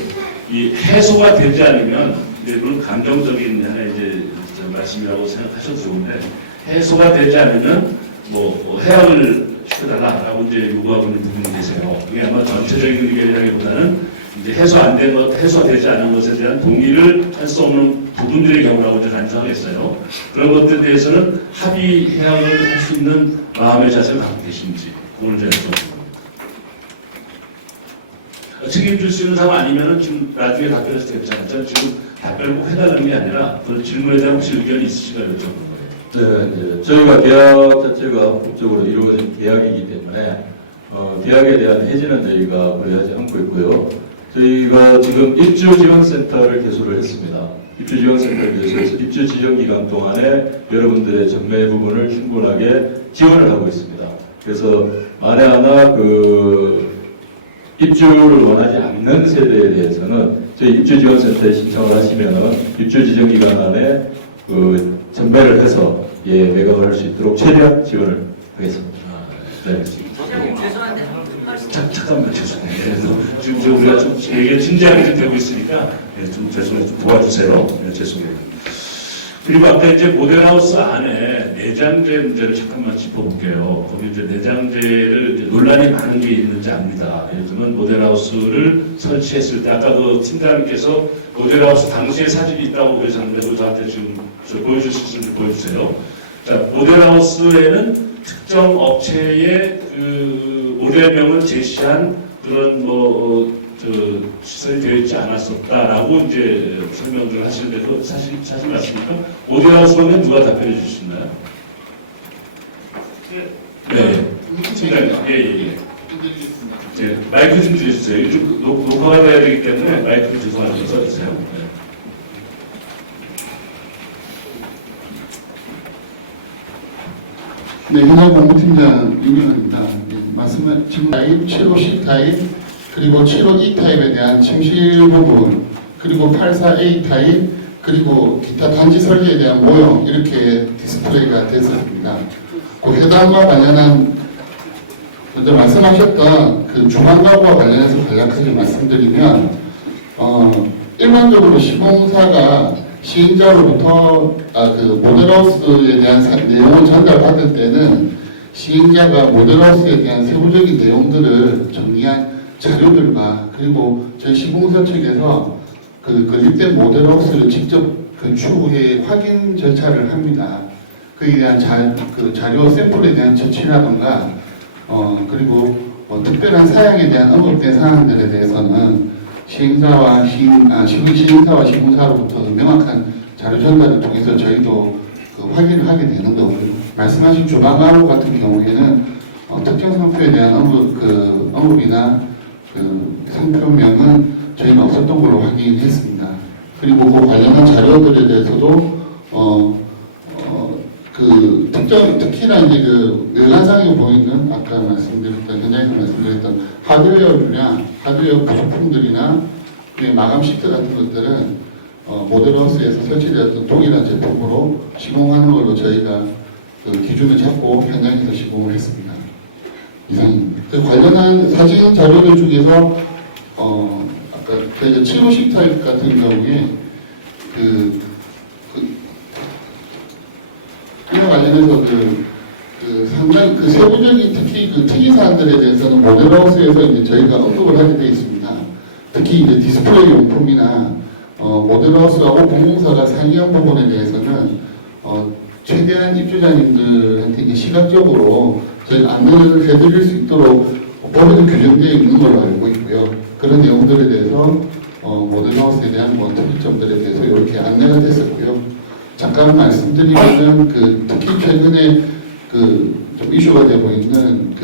이 해소가 되지 않으면 이제 물론 감정적인 하나의 이제 말씀이라고 생각하셔도 좋은데 해소가 되지 않으면 해약을 시켜달라라고 이제 요구하고 있는 부분이 계세요. 그게 아마 전체적인 의견이라기보다는 이제 해소되지 않은 것에 대한 동의를 할 수 없는 부분들의 경우라고 이제 간주하겠어요. 그런 것들에 대해서는 합의 해약을 할 수 있는 마음의 자세를 갖고 계신지 그걸 이제 좀 책임질 수 있는 상황 아니면은 지금 나중에 답변해서 되잖아요. 저는 지금 답변을 꼭 해달라는 게 아니라 그 질문에 대한 혹시 의견이 있으신가요? 네, 저희가 계약 자체가 법적으로 이루어진 계약이기 때문에 계약에 대한 해지는 저희가 고려하지 않고 있고요. 저희가 지금 입주지원센터를 개소를 했습니다. 입주지원센터를 개소해서 입주지원 기간 동안에 여러분들의 전매 부분을 충분하게 지원을 하고 있습니다. 그래서 만에 하나 입주를 원하지 않는 세대에 대해서는 저희 입주지원센터에 신청을 하시면은 입주지정 기간 안에 전매를 해서 매각을 할 수 있도록 최대한 지원을 하겠습니다. 네. 죄송한데 잠깐만 죄송해요. 지금 우리가 좀 얘기가 진지하게 좀 되고 있으니까 좀 죄송해요. 좀 도와주세요. 죄송해요. 그리고 아까 이제 모델하우스 안에 내장재 문제를 잠깐만 짚어볼게요. 거기 이제 내장재를 이제 논란이 많은 게 있는지 압니다. 예를 들면 모델하우스를 설치했을 때 아까 팀장님께서 모델하우스 당시에 사진이 있다고 그러셨는데 저한테 지금 보여줄 수 있으면 보여주세요. 자, 모델하우스에는 특정 업체의 모델명을 제시한 그런 시설이 되어 있지 않았었다라고 이제 설명을 하시는데 그거 사실 맞습니까? 모델하우스는 누가 답변해 주실 수 있나요? 네. 팀장님, 예. 마이크 좀 주세요. 요즘 녹화가 돼야 되기 때문에 마이크 좀 죄송하게 써주세요. 네, 현장 공무팀장 임명입니다. 말씀은 지금 타입, 750 타입, 그리고 752 타입에 대한 침실 부분, 그리고 84A 타입, 그리고 기타 단지 설계에 대한 모형 이렇게 디스플레이가 됐었습니다. 그 해당과 관련한 먼저 말씀하셨던 그 주방 가구와 관련해서 간략하게 말씀드리면 일반적으로 시공사가 시행자로부터 모델하우스에 대한 내용을 전달받을 때는 시행자가 모델하우스에 대한 세부적인 내용들을 정리한 자료들과 그리고 저희 시공사 측에서 건립된 모델하우스를 직접 추후에 확인 절차를 합니다. 그에 대한 자료 샘플에 대한 처치라던가 그리고 특별한 사양에 대한 언급된 사항들에 대해서는 시행사와 시공사로부터 명확한 자료 전달을 통해서 저희도 확인을 하게 되는 거고요. 말씀하신 주방가로 같은 경우에는 특정 상표에 대한 언급이나 상표명은 저희는 없었던 걸로 확인했습니다. 그리고 그 관련한 자료들에 대해서도 특히나 이제 외관상에 보이는 아까 말씀드렸던 현장에서 말씀드렸던 하드웨어 부속품들이나 마감 시트 같은 것들은 모델하우스에서 설치되었던 동일한 제품으로 시공하는 걸로 저희가 기준을 잡고 현장에서 시공을 했습니다. 이상입니다. 그 관련한 사진 자료들 중에서 아까 저희가 750 타입 같은 경우에 이와 관련해서 상당히 세부적인 특히 특이 사항들에 대해서는 모델하우스에서 이제 저희가 언급을 하게 되어 있습니다. 특히 이제 디스플레이 용품이나 모델하우스하고 공공사가 상의한 부분에 대해서는 최대한 입주자님들한테 이제 시각적으로 저희 안내를 해드릴 수 있도록 법에도 규정되어 있는 걸로 알고 있고요. 그런 내용들에 대해서 모델하우스에 대한 특이점들에 대해서 이렇게 안내가 됐었고요. 잠깐 말씀드리면은 특히 최근에 좀 이슈가 되고 있는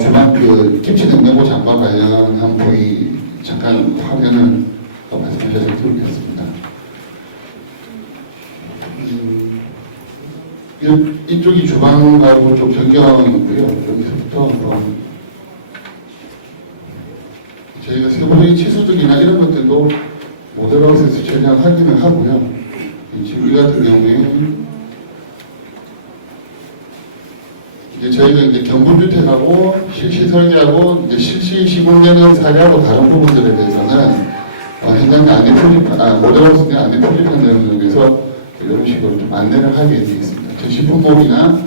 주방 김치 냉장고 장과 관련한 부위 잠깐 화면을 말씀하셔서 드리겠습니다. 이쪽이 주방하고 좀 변경이고요. 여기서부터 저희가 세부적인 치수등이나 이런 것들도 모델하우스에서 최대한 확인을 하고요. 지금 이 같은 경우에 이제 저희가 이제 경분주택하고 실시 설계하고 이제 실시 시공되는 사례하고 다른 부분들에 대해서는 현장 안내 표집, 모델하우스 내 안내 표집한 내용을 위해서 이런 식으로 좀 안내를 하게 되어 있습니다. 전시품목이나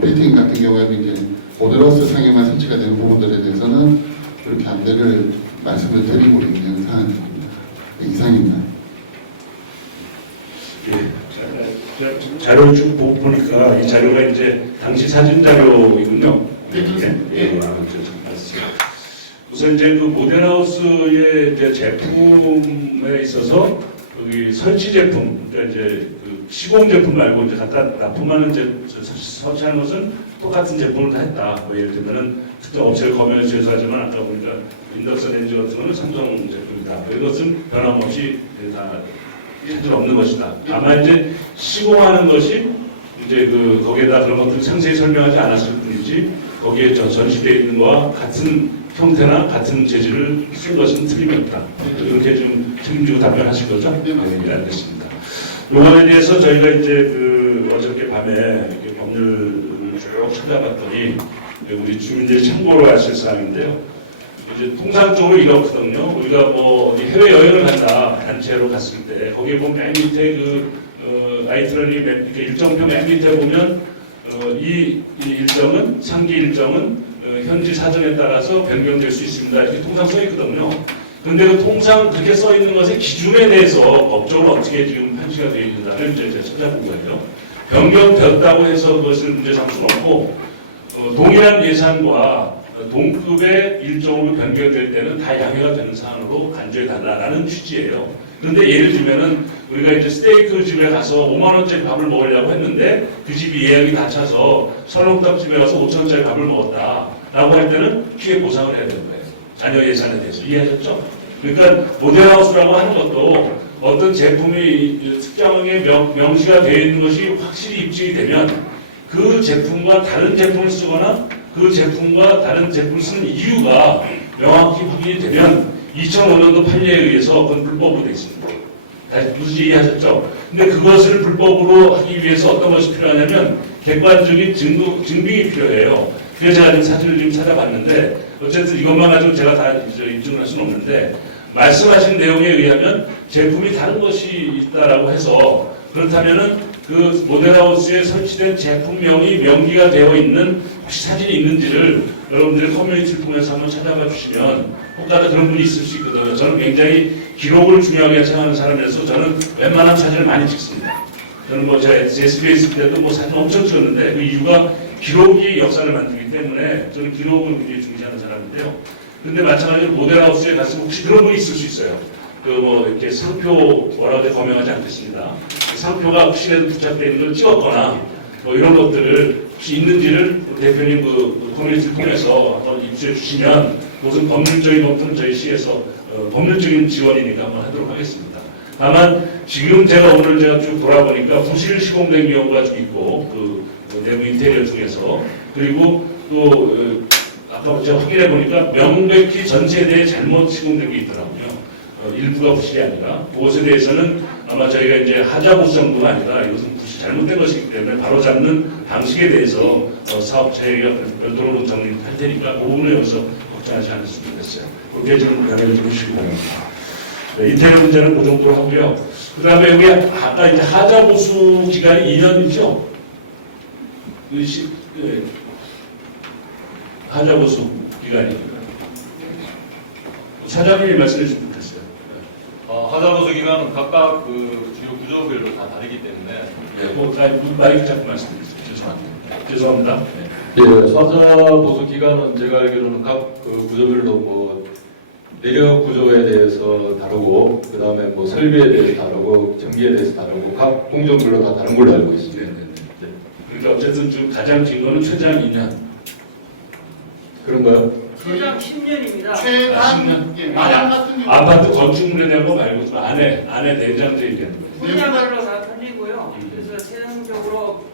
빌딩 같은 경우에도 이제 모델하우스 상에만 설치가 되는 부분들에 대해서는 이렇게 안내를 말씀을 드리고 있는 사안입니다. 이상입니다. 예, 자료 쭉 보니까 이 자료가 이제 당시 사진 자료이군요. 예. 우선 이제 그 모델하우스의 이제 제품에 있어서 여기 설치 제품, 그러니까 이제 그 시공 제품 말고 이제 갖다 납품하는 설치하는 것은 똑같은 제품을 다 했다. 뭐 예를 들면은 특정 업체를 검열을 제소하지만 아까 보니까 인덕션 렌즈 같은 거는 삼성 제품이다. 이것은 변함없이 다 현재 없는 것이다. 다만 이제 시공하는 것이 이제 거기에다 그런 것들을 상세히 설명하지 않았을 뿐이지 거기에 전시되어 있는 것과 같은 형태나 같은 재질을 쓴 것은 틀림이 없다. 이렇게 좀 책임지고 답변하실 거죠? 네, 알겠습니다. 요거에 대해서 저희가 이제 어저께 밤에 이렇게 법률을 쭉 찾아봤더니 우리 주민들이 참고로 하실 사항인데요. 이제 통상적으로 이렇거든요. 우리가 뭐 어디 해외 여행을 간다 단체로 갔을 때 거기에 보면 맨 밑에 아이트러니 일정표 맨 밑에 보면 이 일정은 상기 일정은 현지 사정에 따라서 변경될 수 있습니다. 이렇게 통상 써 있거든요. 그런데 그 통상 그렇게 써 있는 것의 기준에 대해서 법적으로 어떻게 지금 판시가 되어 있는지를 이제 제가 찾아본 거예요. 변경되었다고 해서 그것을 문제 삼을 수는 없고 동일한 예산과 동급의 일정으로 변경될 때는 다 양해가 되는 사안으로 간주해 달라라는 취지예요. 그런데 예를 들면은 우리가 이제 스테이크 집에 가서 5만 원짜리 밥을 먹으려고 했는데 그 집이 예약이 다 차서 설렁탕 집에 가서 5천 원짜리 밥을 먹었다라고 할 때는 피해 보상을 해야 되는 거예요. 자녀 예산에 대해서 이해하셨죠? 그러니까 모델하우스라고 하는 것도 어떤 제품이 특정하게 명시가 되어 있는 것이 확실히 입증이 되면 그 제품과 다른 제품을 쓰거나 그 제품과 다른 제품을 쓰는 이유가 명확히 확인이 되면 2005년도 판례에 의해서 그건 불법으로 되어 있습니다. 무슨 이해하셨죠? 근데 그것을 불법으로 하기 위해서 어떤 것이 필요하냐면 객관적인 증빙이 필요해요. 그래서 제가 지금 사진을 지금 찾아봤는데 어쨌든 이것만 가지고 제가 다 입증을 할 수는 없는데 말씀하신 내용에 의하면 제품이 다른 것이 있다라고 해서 그렇다면은 그 모델하우스에 설치된 제품명이 명기가 되어 있는 혹시 사진이 있는지를 여러분들의 커뮤니티를 통해서 한번 찾아봐 주시면 혹가다 그런 분이 있을 수 있거든요. 저는 굉장히 기록을 중요하게 생각하는 사람이라서 저는 웬만한 사진을 많이 찍습니다. 저는 뭐 제가 SBS 있을 때도 뭐 사진 엄청 찍었는데 그 이유가 기록이 역사를 만들기 때문에 저는 기록을 굉장히 중시하는 사람인데요. 근데 마찬가지로 모델하우스에 가서 혹시 그런 분이 있을 수 있어요. 그 뭐 이렇게 상표 뭐라고 거명하지 않겠습니다. 그 상표가 혹시라도 부착되어 있는 걸 찍었거나 뭐 이런 것들을 혹시 있는지를 대표님 그 커뮤니티를 통해서 한번 입수해 주시면 무슨 법률적인 검토는 저희 시에서 법률적인 지원이니까 한번 하도록 하겠습니다. 다만 지금 제가 오늘 제가 쭉 돌아보니까 부실 시공된 경우가 좀 있고 그 내부 인테리어 중에서 그리고 또 아까 제가 확인해 보니까 명백히 전 세대에 잘못 시공된 게 있더라고요. 일부가 부실이 아니라 그것에 대해서는 아마 저희가 이제 하자보수 정도가 아니라 이것은 부실 잘못된 것이기 때문에 바로 잡는 방식에 대해서 사업 저희가 별도로 정리할 테니까 그 부분에 여기서 걱정하지 않았으면 좋겠어요. 그렇게 좀 변화를 좀 해주시기 바랍니다. 네, 인테리어 문제는 그 정도로 하고요. 그 다음에 여기 아까 이제 하자보수 기간이 2년이죠? 하자보수 기간이. 사장님이 말씀해 주시면 좋겠어요. 하자보수 기간은 각각 그 주요 구조별로 다 다르기 때문에 마이크 잡고 말씀해 주세요. 죄송합니다. 예, 하자보수 기간은 제가 알기로는 각 그 구조별로 뭐 내력 구조에 대해서 다르고 그 다음에 뭐 설비에 대해서 다르고 전기에 대해서 다르고 각 공정별로 다 다른 걸로 알고 있습니다. 네. 그러니까 어쨌든 지금 가장 긴 거는 최장 2년. 그런가요? 최장 10년입니다. 최단 10년? 마당 같은 경우 아파트 건축물에 대한 거 말고 좀 안에 내장재 얘기하는 거예요. 분야별로 다 틀리고요. 그래서 최종적으로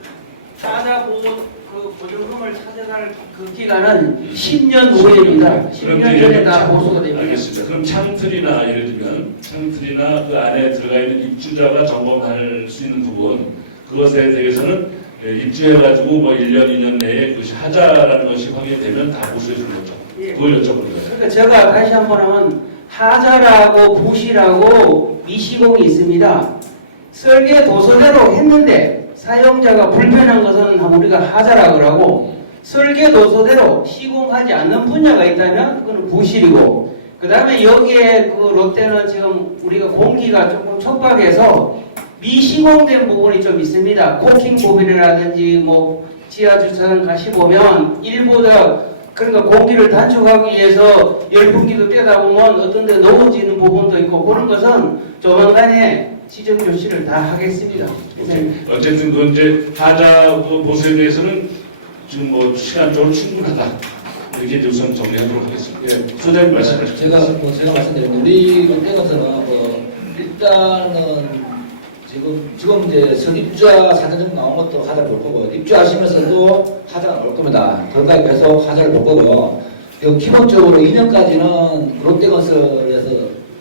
하자 보증금을 찾아갈 그 기간은 10년 후입니다. 10년 전에 다 보수가 됩니다. 알겠습니다. 그럼 창틀이나 예를 들면 창틀이나 그 안에 들어가 있는 입주자가 점검할 수 있는 부분 그것에 대해서는 입주해가지고 뭐 1년, 2년 내에 그것이 하자라는 것이 확인되면 다 보수해 주는 거죠. 예. 그걸 여쭤보는 거예요. 그러니까 제가 다시 한번 하면 하자라고 부실하고 미시공이 있습니다. 설계 도서대로 했는데 사용자가 불편한 것은 우리가 하자라고 하고 설계 도서대로 시공하지 않는 분야가 있다면 그거는 부실이고 그 다음에 여기에 그 롯데는 지금 우리가 공기가 조금 촉박해서 미시공된 부분이 좀 있습니다. 코킹 부분이라든지 뭐 지하주차장 가시보면 일보다 그러니까 공기를 단축하기 위해서 열풍기도 떼다 보면 어떤 데 넣어지는 부분도 있고 그런 것은 조만간에 지정 조치를 다 하겠습니다. 어쨌든 그 이제 하자 그 보수에 대해서는 지금 뭐 시간적으로 충분하다. 이렇게 이제 우선 정리하도록 하겠습니다. 예, 소장님 말씀하시죠. 제가 말씀드린 우리 롯데 같은 일단은 지금 이제 선입주자 사전 나온 것도 하자를 볼 거고 입주하시면서도 하자가 나올 겁니다. 그러니까 계속 하자를 볼 거고요. 기본적으로 2년까지는 롯데건설에서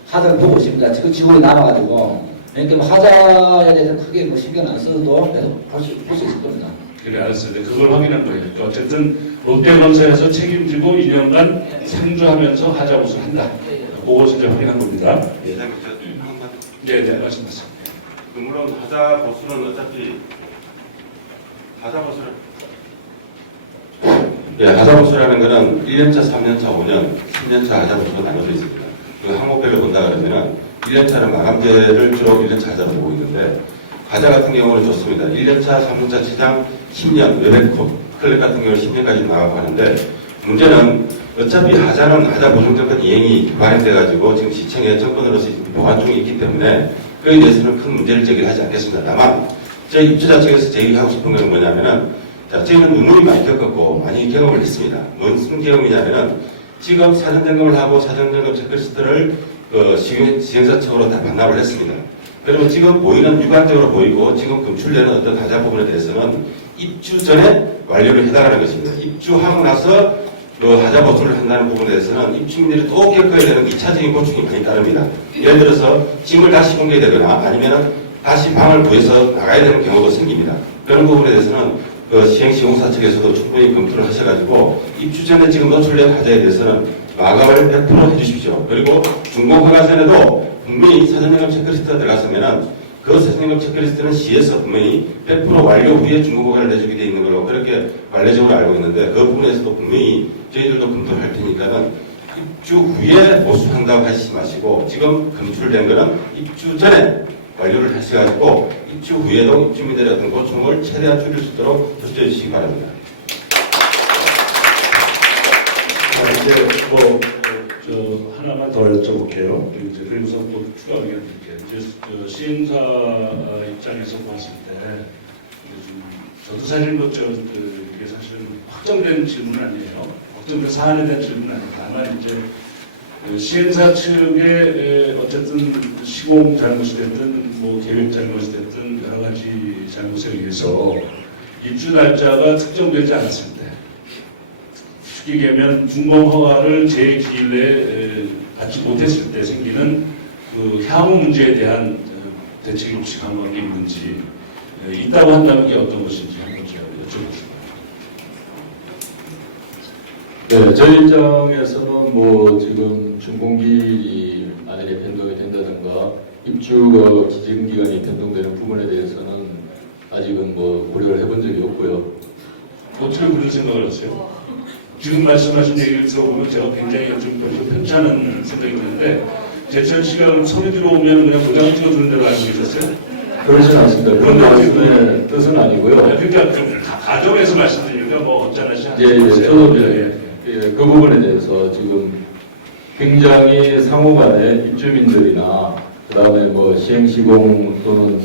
하자를 보고 있습니다. 지금 지구에 남아가지고 그러니까 하자에 대해서 크게 뭐 신경 안 써도 계속 볼 수 있을 겁니다. 그래 알았어요. 네, 그걸 확인한 거예요. 그러니까 어쨌든 롯데건설에서 책임지고 2년간 상주하면서 하자 보수를 한다. 그것을 이제 확인한 겁니다. 네, 말씀하세요. 물론 하자 보수는 어차피 하자 보수라는 거는 1년차, 3년차, 5년, 10년차 하자 보수로 나눠져 있습니다. 그 항목별로 본다 그러면은 1년차는 마감재를 주로 1년차 하자로 보고 있는데 하자 같은 경우는 좋습니다. 1년차, 3년차 지장 10년, 외래컵, 클랩 같은 경우는 10년까지 나가고 하는데 문제는 어차피 하자는 하자 보증정권 이행이 발행돼가지고 지금 시청에 정권으로서 보관 중에 있기 때문에 그에 대해서는 큰 문제를 제기하지 않겠습니다. 다만 저희 입주자 측에서 제기하고 싶은 것은 뭐냐면은 저희는 누누이 많이 겪었고 많이 경험을 했습니다. 무슨 경험이냐면은 지금 사전점검을 하고 사전점검 체크리스트를 시행사 측으로 다 반납을 했습니다. 그러면 지금 보이는 육안적으로 보이고 지금 검출되는 어떤 하자 부분에 대해서는 입주 전에 완료를 해달라는 것입니다. 입주하고 나서 하자 보수를 한다는 부분에 대해서는 입주민들이 또 겪어야 되는 2차적인 고충이 많이 따릅니다. 예를 들어서 짐을 다시 공개되거나 아니면 다시 방을 구해서 나가야 되는 경우도 생깁니다. 그런 부분에 대해서는 시행시공사 측에서도 충분히 검토를 하셔가지고 입주 전에 지금 노출된 하자에 대해서는 마감을 100% 해주십시오. 그리고 준공허가전에도 분명히 사전점검 체크리스트가 들어갔으면은 그 사전점검 체크리스트는 시에서 분명히 100% 완료 후에 준공허가를 내주게 되어 있는 걸로 그렇게 관례적으로 알고 있는데 그 부분에서도 분명히 저희들도 검토를 할 테니까는 입주 후에 보수한다고 하시지 마시고 지금 검출된 거는 입주 전에 완료를 하셔가지고 입주 후에도 입주민들의 어떤 고충을 최대한 줄일 수 있도록 조치해 주시기 바랍니다. 이제 더 여쭤볼게요. 그리고서 또 추가 의견 드릴게요. 이제 시행사 입장에서 봤을 때 저도 사실 이게 사실은 확정된 질문은 아니에요. 확정된 사안에 대한 질문은 아니에요. 다만 이제 시행사 측의 어쨌든 시공 잘못이 됐든 뭐 계획 잘못이 됐든 여러 가지 잘못에 의해서 입주 날짜가 특정되지 않았을 때, 쉽게 얘기하면 준공 허가를 제 기일 내에 받지 못했을 때 생기는 그 향후 문제에 대한 대책이 혹시 강구한 게 있는지, 있다고 한다면 그게 어떤 것인지 한번 제가 여쭤보겠습니다. 네, 저희 입장에서는 뭐 지금 준공기 만약에 변동이 된다든가 입주 기증 기간이 변동되는 부분에 대해서는 아직은 뭐 고려를 해본 적이 없고요. 어떻게 그런 생각을 하세요? 지금 말씀하신 얘기를 들어보면 제가 굉장히 좀 편찮은 생각이 드는데, 제천 씨가 그럼 소리 들어오면 그냥 도장 찍어주는 대로 알고 계셨어요? 그러진 않습니다. 그런 말씀의 뜻은 아니고요. 그러니까 좀 가정에서 말씀드리니까 뭐 어쩌나시 저도 그 부분에 대해서 지금 굉장히 상호간에 입주민들이나 그다음에 뭐 시행시공 또는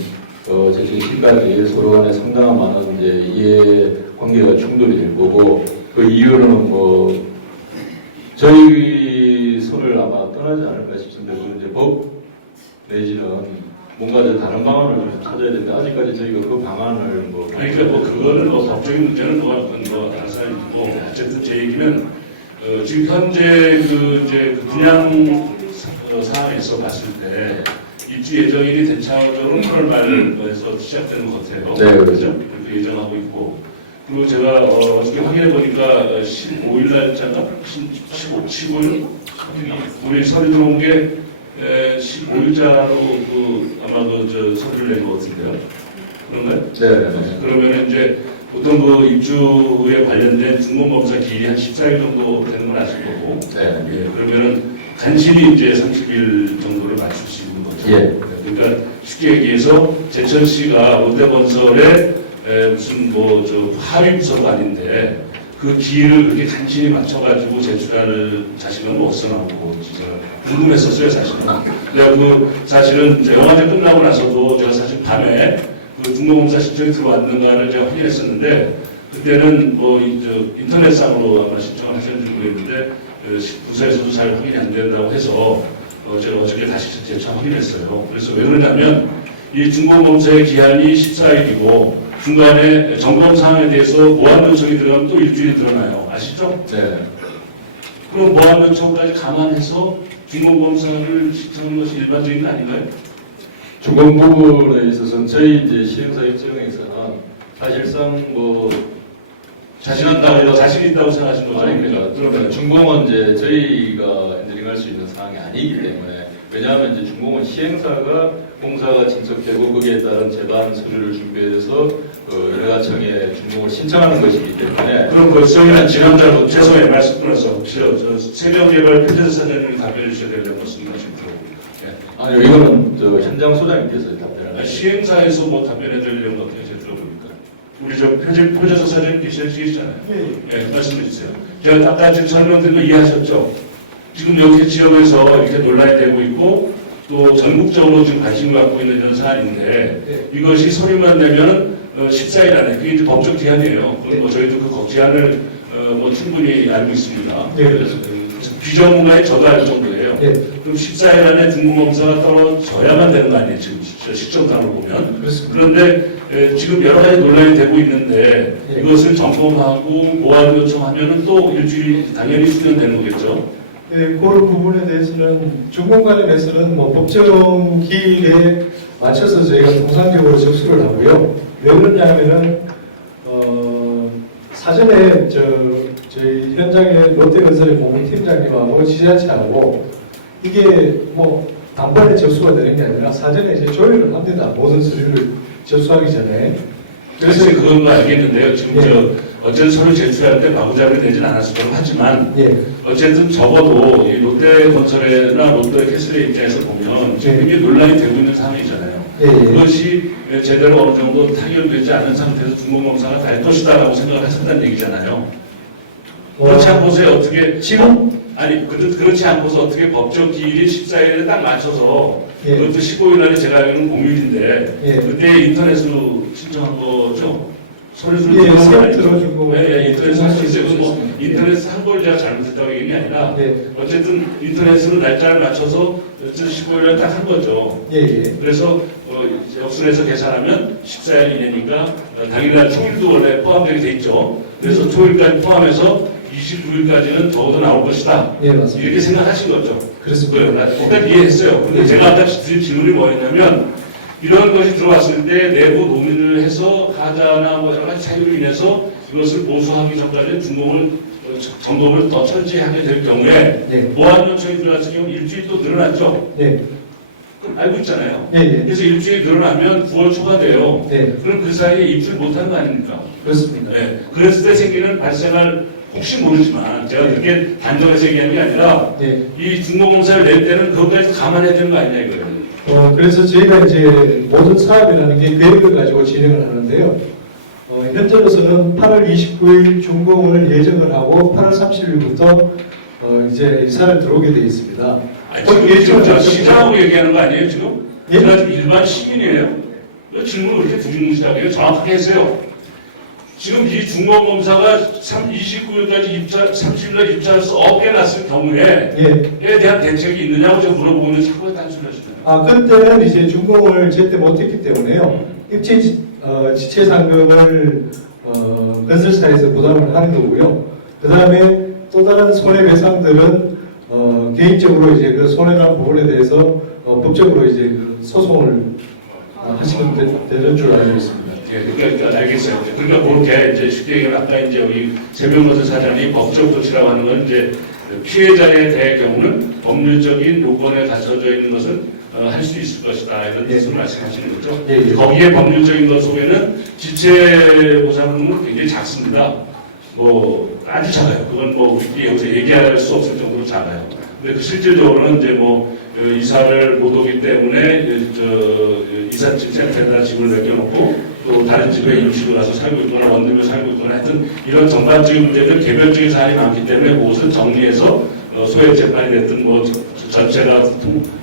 제천시까지 서로 간에 상당한 많은 이제 이해 관계가 충돌이 될 거고, 그 이유는 뭐 저희 손을 아마 떠나지 않을까 싶습니다. 그 이제 법 내지는 뭔가 다른 방안을 좀 찾아야 되는데 아직까지 저희가 그 방안을 뭐 그러니까 뭐 그거는 뭐 법적인 문제는 뭐 다른 사람이고, 어쨌든 제 얘기는 지금 현재 이제 분양 상황에서 봤을 때 입주 예정일이 대체적으로 8월 말에서 시작되는 것 같아요. 네, 그렇죠? 그렇게 예정하고 있고, 그리고 제가 어저께 확인해 보니까 15일 날짜가 15일 우리 서류 들어온 게 15일자로 아마 서류를 낸 것 같은데요. 그런가요? 네. 그러면 이제 보통 그 입주에 관련된 준공검사 기일이 한 14일 정도 되는 건 아실 거고, 네. 예, 그러면은 간신히 이제 30일 정도를 맞출 수 있는 거죠. 예. 그러니까 쉽게 얘기해서 제천시가 롯데건설에 무슨 하위 부서가 아닌데 그 기일을 그렇게 간신히 맞춰가지고 제출할 자신은 없어 나오고 진짜 궁금했었어요 사실은. 내가 사실은 이제 영화제 끝나고 나서도 제가 사실 밤에 그 준공검사 신청이 들어왔는가를 제가 확인했었는데, 그때는 인터넷상으로 아마 신청을 하셨는지 모르겠는데 부서에서도 잘 확인이 안 된다고 해서 제가 어저께 다시 재차 확인했어요. 그래서 왜 그러냐면 이 준공검사의 기한이 14일이고 중간에 점검 사항에 대해서 보안 요청이 들어가면 또 일주일이 들어나요. 아시죠? 네. 그럼 보안 요청까지 감안해서 준공검사를 신청하는 것이 일반적인 거 아닌가요? 준공 부분에 있어서는 저희 이제 시행사 입장에서는 사실상 뭐 자신 있다고 생각하신 거죠? 아닙니다. 그러면 준공은 이제 저희가 엔저링할 수 있는 사항이 아니기 때문에, 왜냐하면 이제 준공은 시행사가 공사가 진척되고 거기에 따른 제반 서류를 준비해서 인허가청에 준공을 신청하는 것이기 때문에. 그럼 저희는 지난달 죄송해요 말씀 끊어서 세경개발 표제서 사장님이 답변해 주셔야 되는 말씀 말씀 들어보니까. 아니요, 이거는 현장 소장님께서 답변을. 시행사에서 뭐 답변해 드리려면 어떻게 제가 들어보니까. 우리 표제서 사장님 계시잖아요. 네, 말씀해 주세요. 제가 아까 지금 설명드린 거 이해하셨죠? 지금 여기 지역에서 이렇게 논란이 되고 있고 또 전국적으로 지금 관심을 갖고 있는 이런 사안인데, 이것이 소리만 내면 14일 안에, 그게 이제 법적 기한이에요. 그럼 뭐 저희도 그 기한을 뭐 충분히 알고 있습니다. 그래서 비전문가에 저도 알 정도예요. 그럼 14일 안에 준공검사가 떨어져야만 되는 거 아니에요? 지금 시점상으로 보면. 그런데 지금 여러 가지 논란이 되고 있는데 이것을 점검하고 보완 요청하면은 또 일주일이 당연히 수련되는 거겠죠? 네, 그런 부분에 대해서는 준공 관련해서는 뭐 법정 기일에 맞춰서 저희가 통상적으로 접수를 하고요. 왜 그러냐면은 사전에 저희 현장에 롯데건설의 공무팀장님하고 지자체하고 이게 뭐 단번에 접수가 되는 게 아니라 사전에 이제 조율을 합니다. 모든 서류를 접수하기 전에. 그래서 그건 알겠는데요. 지금 어쨌든 서류 제출할 때 마구잡이 되진 않았을 거고 하지만 어쨌든 적어도 이 롯데건설이나 롯데캐슬의 입장에서 보면 지금 이게 논란이 되고 있는 상황이잖아요. 그것이 제대로 어느 정도 타결되지 않은 상태에서 준공검사가 될 것이다라고 생각을 하셨다는 얘기잖아요. 그렇지 않고서 어떻게 지금 아니 그렇지 않고서 어떻게 법정 기일이 14일에 딱 맞춰서 예. 그것도 15일 날에 제가 알기로는 공휴일인데 예. 그때 인터넷으로 신청한 거죠? 소리를 예, 들어준 거 아니죠? 들어준 거. 예, 인터넷으로 할 수 있어요. 그건 뭐 있습니다. 인터넷 한 걸 제가 잘못했다고 얘기한 게 아니라 예. 어쨌든 인터넷으로 날짜를 맞춰서 15일 날 딱 한 거죠. 예, 예. 그래서 역술에서 계산하면 14일이 되니까 당일날 초일도 원래 포함되게 돼 있죠. 그래서 초일까지 포함해서 29일까지는 적어도 나올 것이다. 예, 맞습니다. 이렇게 생각하신 거죠. 그렇습니다. 일단 이해했어요. 근데 예. 제가 아까 드린 질문이 뭐였냐면 이런 것이 들어왔을 때 내부 논의를 해서 가자나 뭐 여러 가지 사유로 인해서 이것을 모수하기 전까지 점검을 더 철저히 하게 될 경우에 네. 보안 요청이 들어갔을 경우 일주일 또 늘어났죠. 네. 그럼 알고 있잖아요. 예, 예. 그래서 일주일이 늘어나면 9월 초가 돼요. 네. 그럼 그 사이에 입주를 못하는 거 아닙니까? 그렇습니다. 네. 그랬을 때 생기는 발생할 혹시 모르지만 제가 그렇게 단정해서 얘기하는 게 아니라 네. 이 중공공사를 낼 때는 그것까지 감안해야 되는 거 아니냐 이거예요. 그래서 저희가 이제 모든 사업이라는 게 계획을 가지고 진행을 하는데요. 현재로서는 8월 29일 준공을 예정을 하고 8월 30일부터 이제 이사를 들어오게 되어 있습니다. 지금 저 시장하고 얘기하는 거 아니에요 지금? 예? 제가 지금 일반 시민이에요. 왜 질문을 그렇게 두중무시하게 해요? 정확하게 하세요. 지금 이 중공검사가 29일까지 30일날 입찰할 수 없게 났을 경우에 에 대한 대책이 있느냐고 제가 물어보고 있는데 자꾸 단순히 하시잖아요. 그때는 이제 준공을 제때 못했기 때문에요. 지체 상금을 건설사에서 부담을 하는 거고요. 그 다음에 또 다른 손해배상들은 개인적으로 이제 그 손해난 부분에 대해서 법적으로 이제 그 소송을 하시면 되는 줄 알고 있습니다. 예, 그러니까 알겠어요. 그러니까 그렇게 이제 쉽게 얘기하면 아까 이제 우리 세명건설 사장이 법적 조치라고 하는 건 이제 피해자에 대해 경우는 법률적인 요건에 갖춰져 있는 것은 할 수 있을 것이다 이런 뜻으로 말씀하시는 거죠. 예, 예. 거기에 법률적인 것 속에는 지체 보상금은 굉장히 작습니다. 뭐 아주 작아요. 그건 뭐 우리끼리 여기서 얘기할 수 없을 정도로 작아요. 근데 그 실질적으로는 이제 뭐 이사를 못 오기 때문에 이삿짐 센터에다 집을 맡겨놓고 또 다른 집에 임시로 가서 살고 있거나 원룸에 살고 있거나 하여튼 이런 전반적인 문제들 개별적인 사안이 많기 때문에 그것을 정리해서 소액 재판이 됐든 뭐 전체가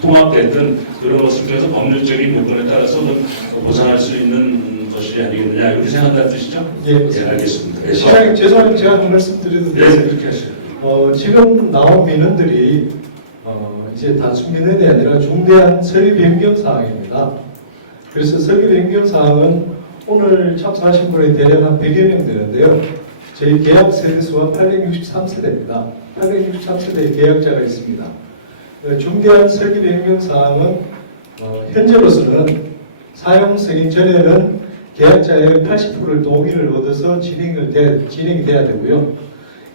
통합됐든 그런 것을 통해서 법률적인 요건에 따라서는 보상할 수 있는 것이 아니겠느냐 이렇게 생각한다는 뜻이죠? 예, 알겠습니다. 예, 시장님 죄송합니다. 제가 한 말씀 드려도 돼요? 네, 그렇게 하세요. 지금 나온 민원들이 이제 단순 민원이 아니라 중대한 설립 변경 사항입니다. 그래서 설립 변경 사항은 오늘 참석하신 분이 대략 한 100여 명 되는데요. 저희 계약 세대수가 863세대입니다. 863세대의 계약자가 있습니다. 중대한 설립 변경 사항은 현재로서는 사용 승인 전에는 계약자의 80%를 동의를 얻어서 진행이 돼야 되고요.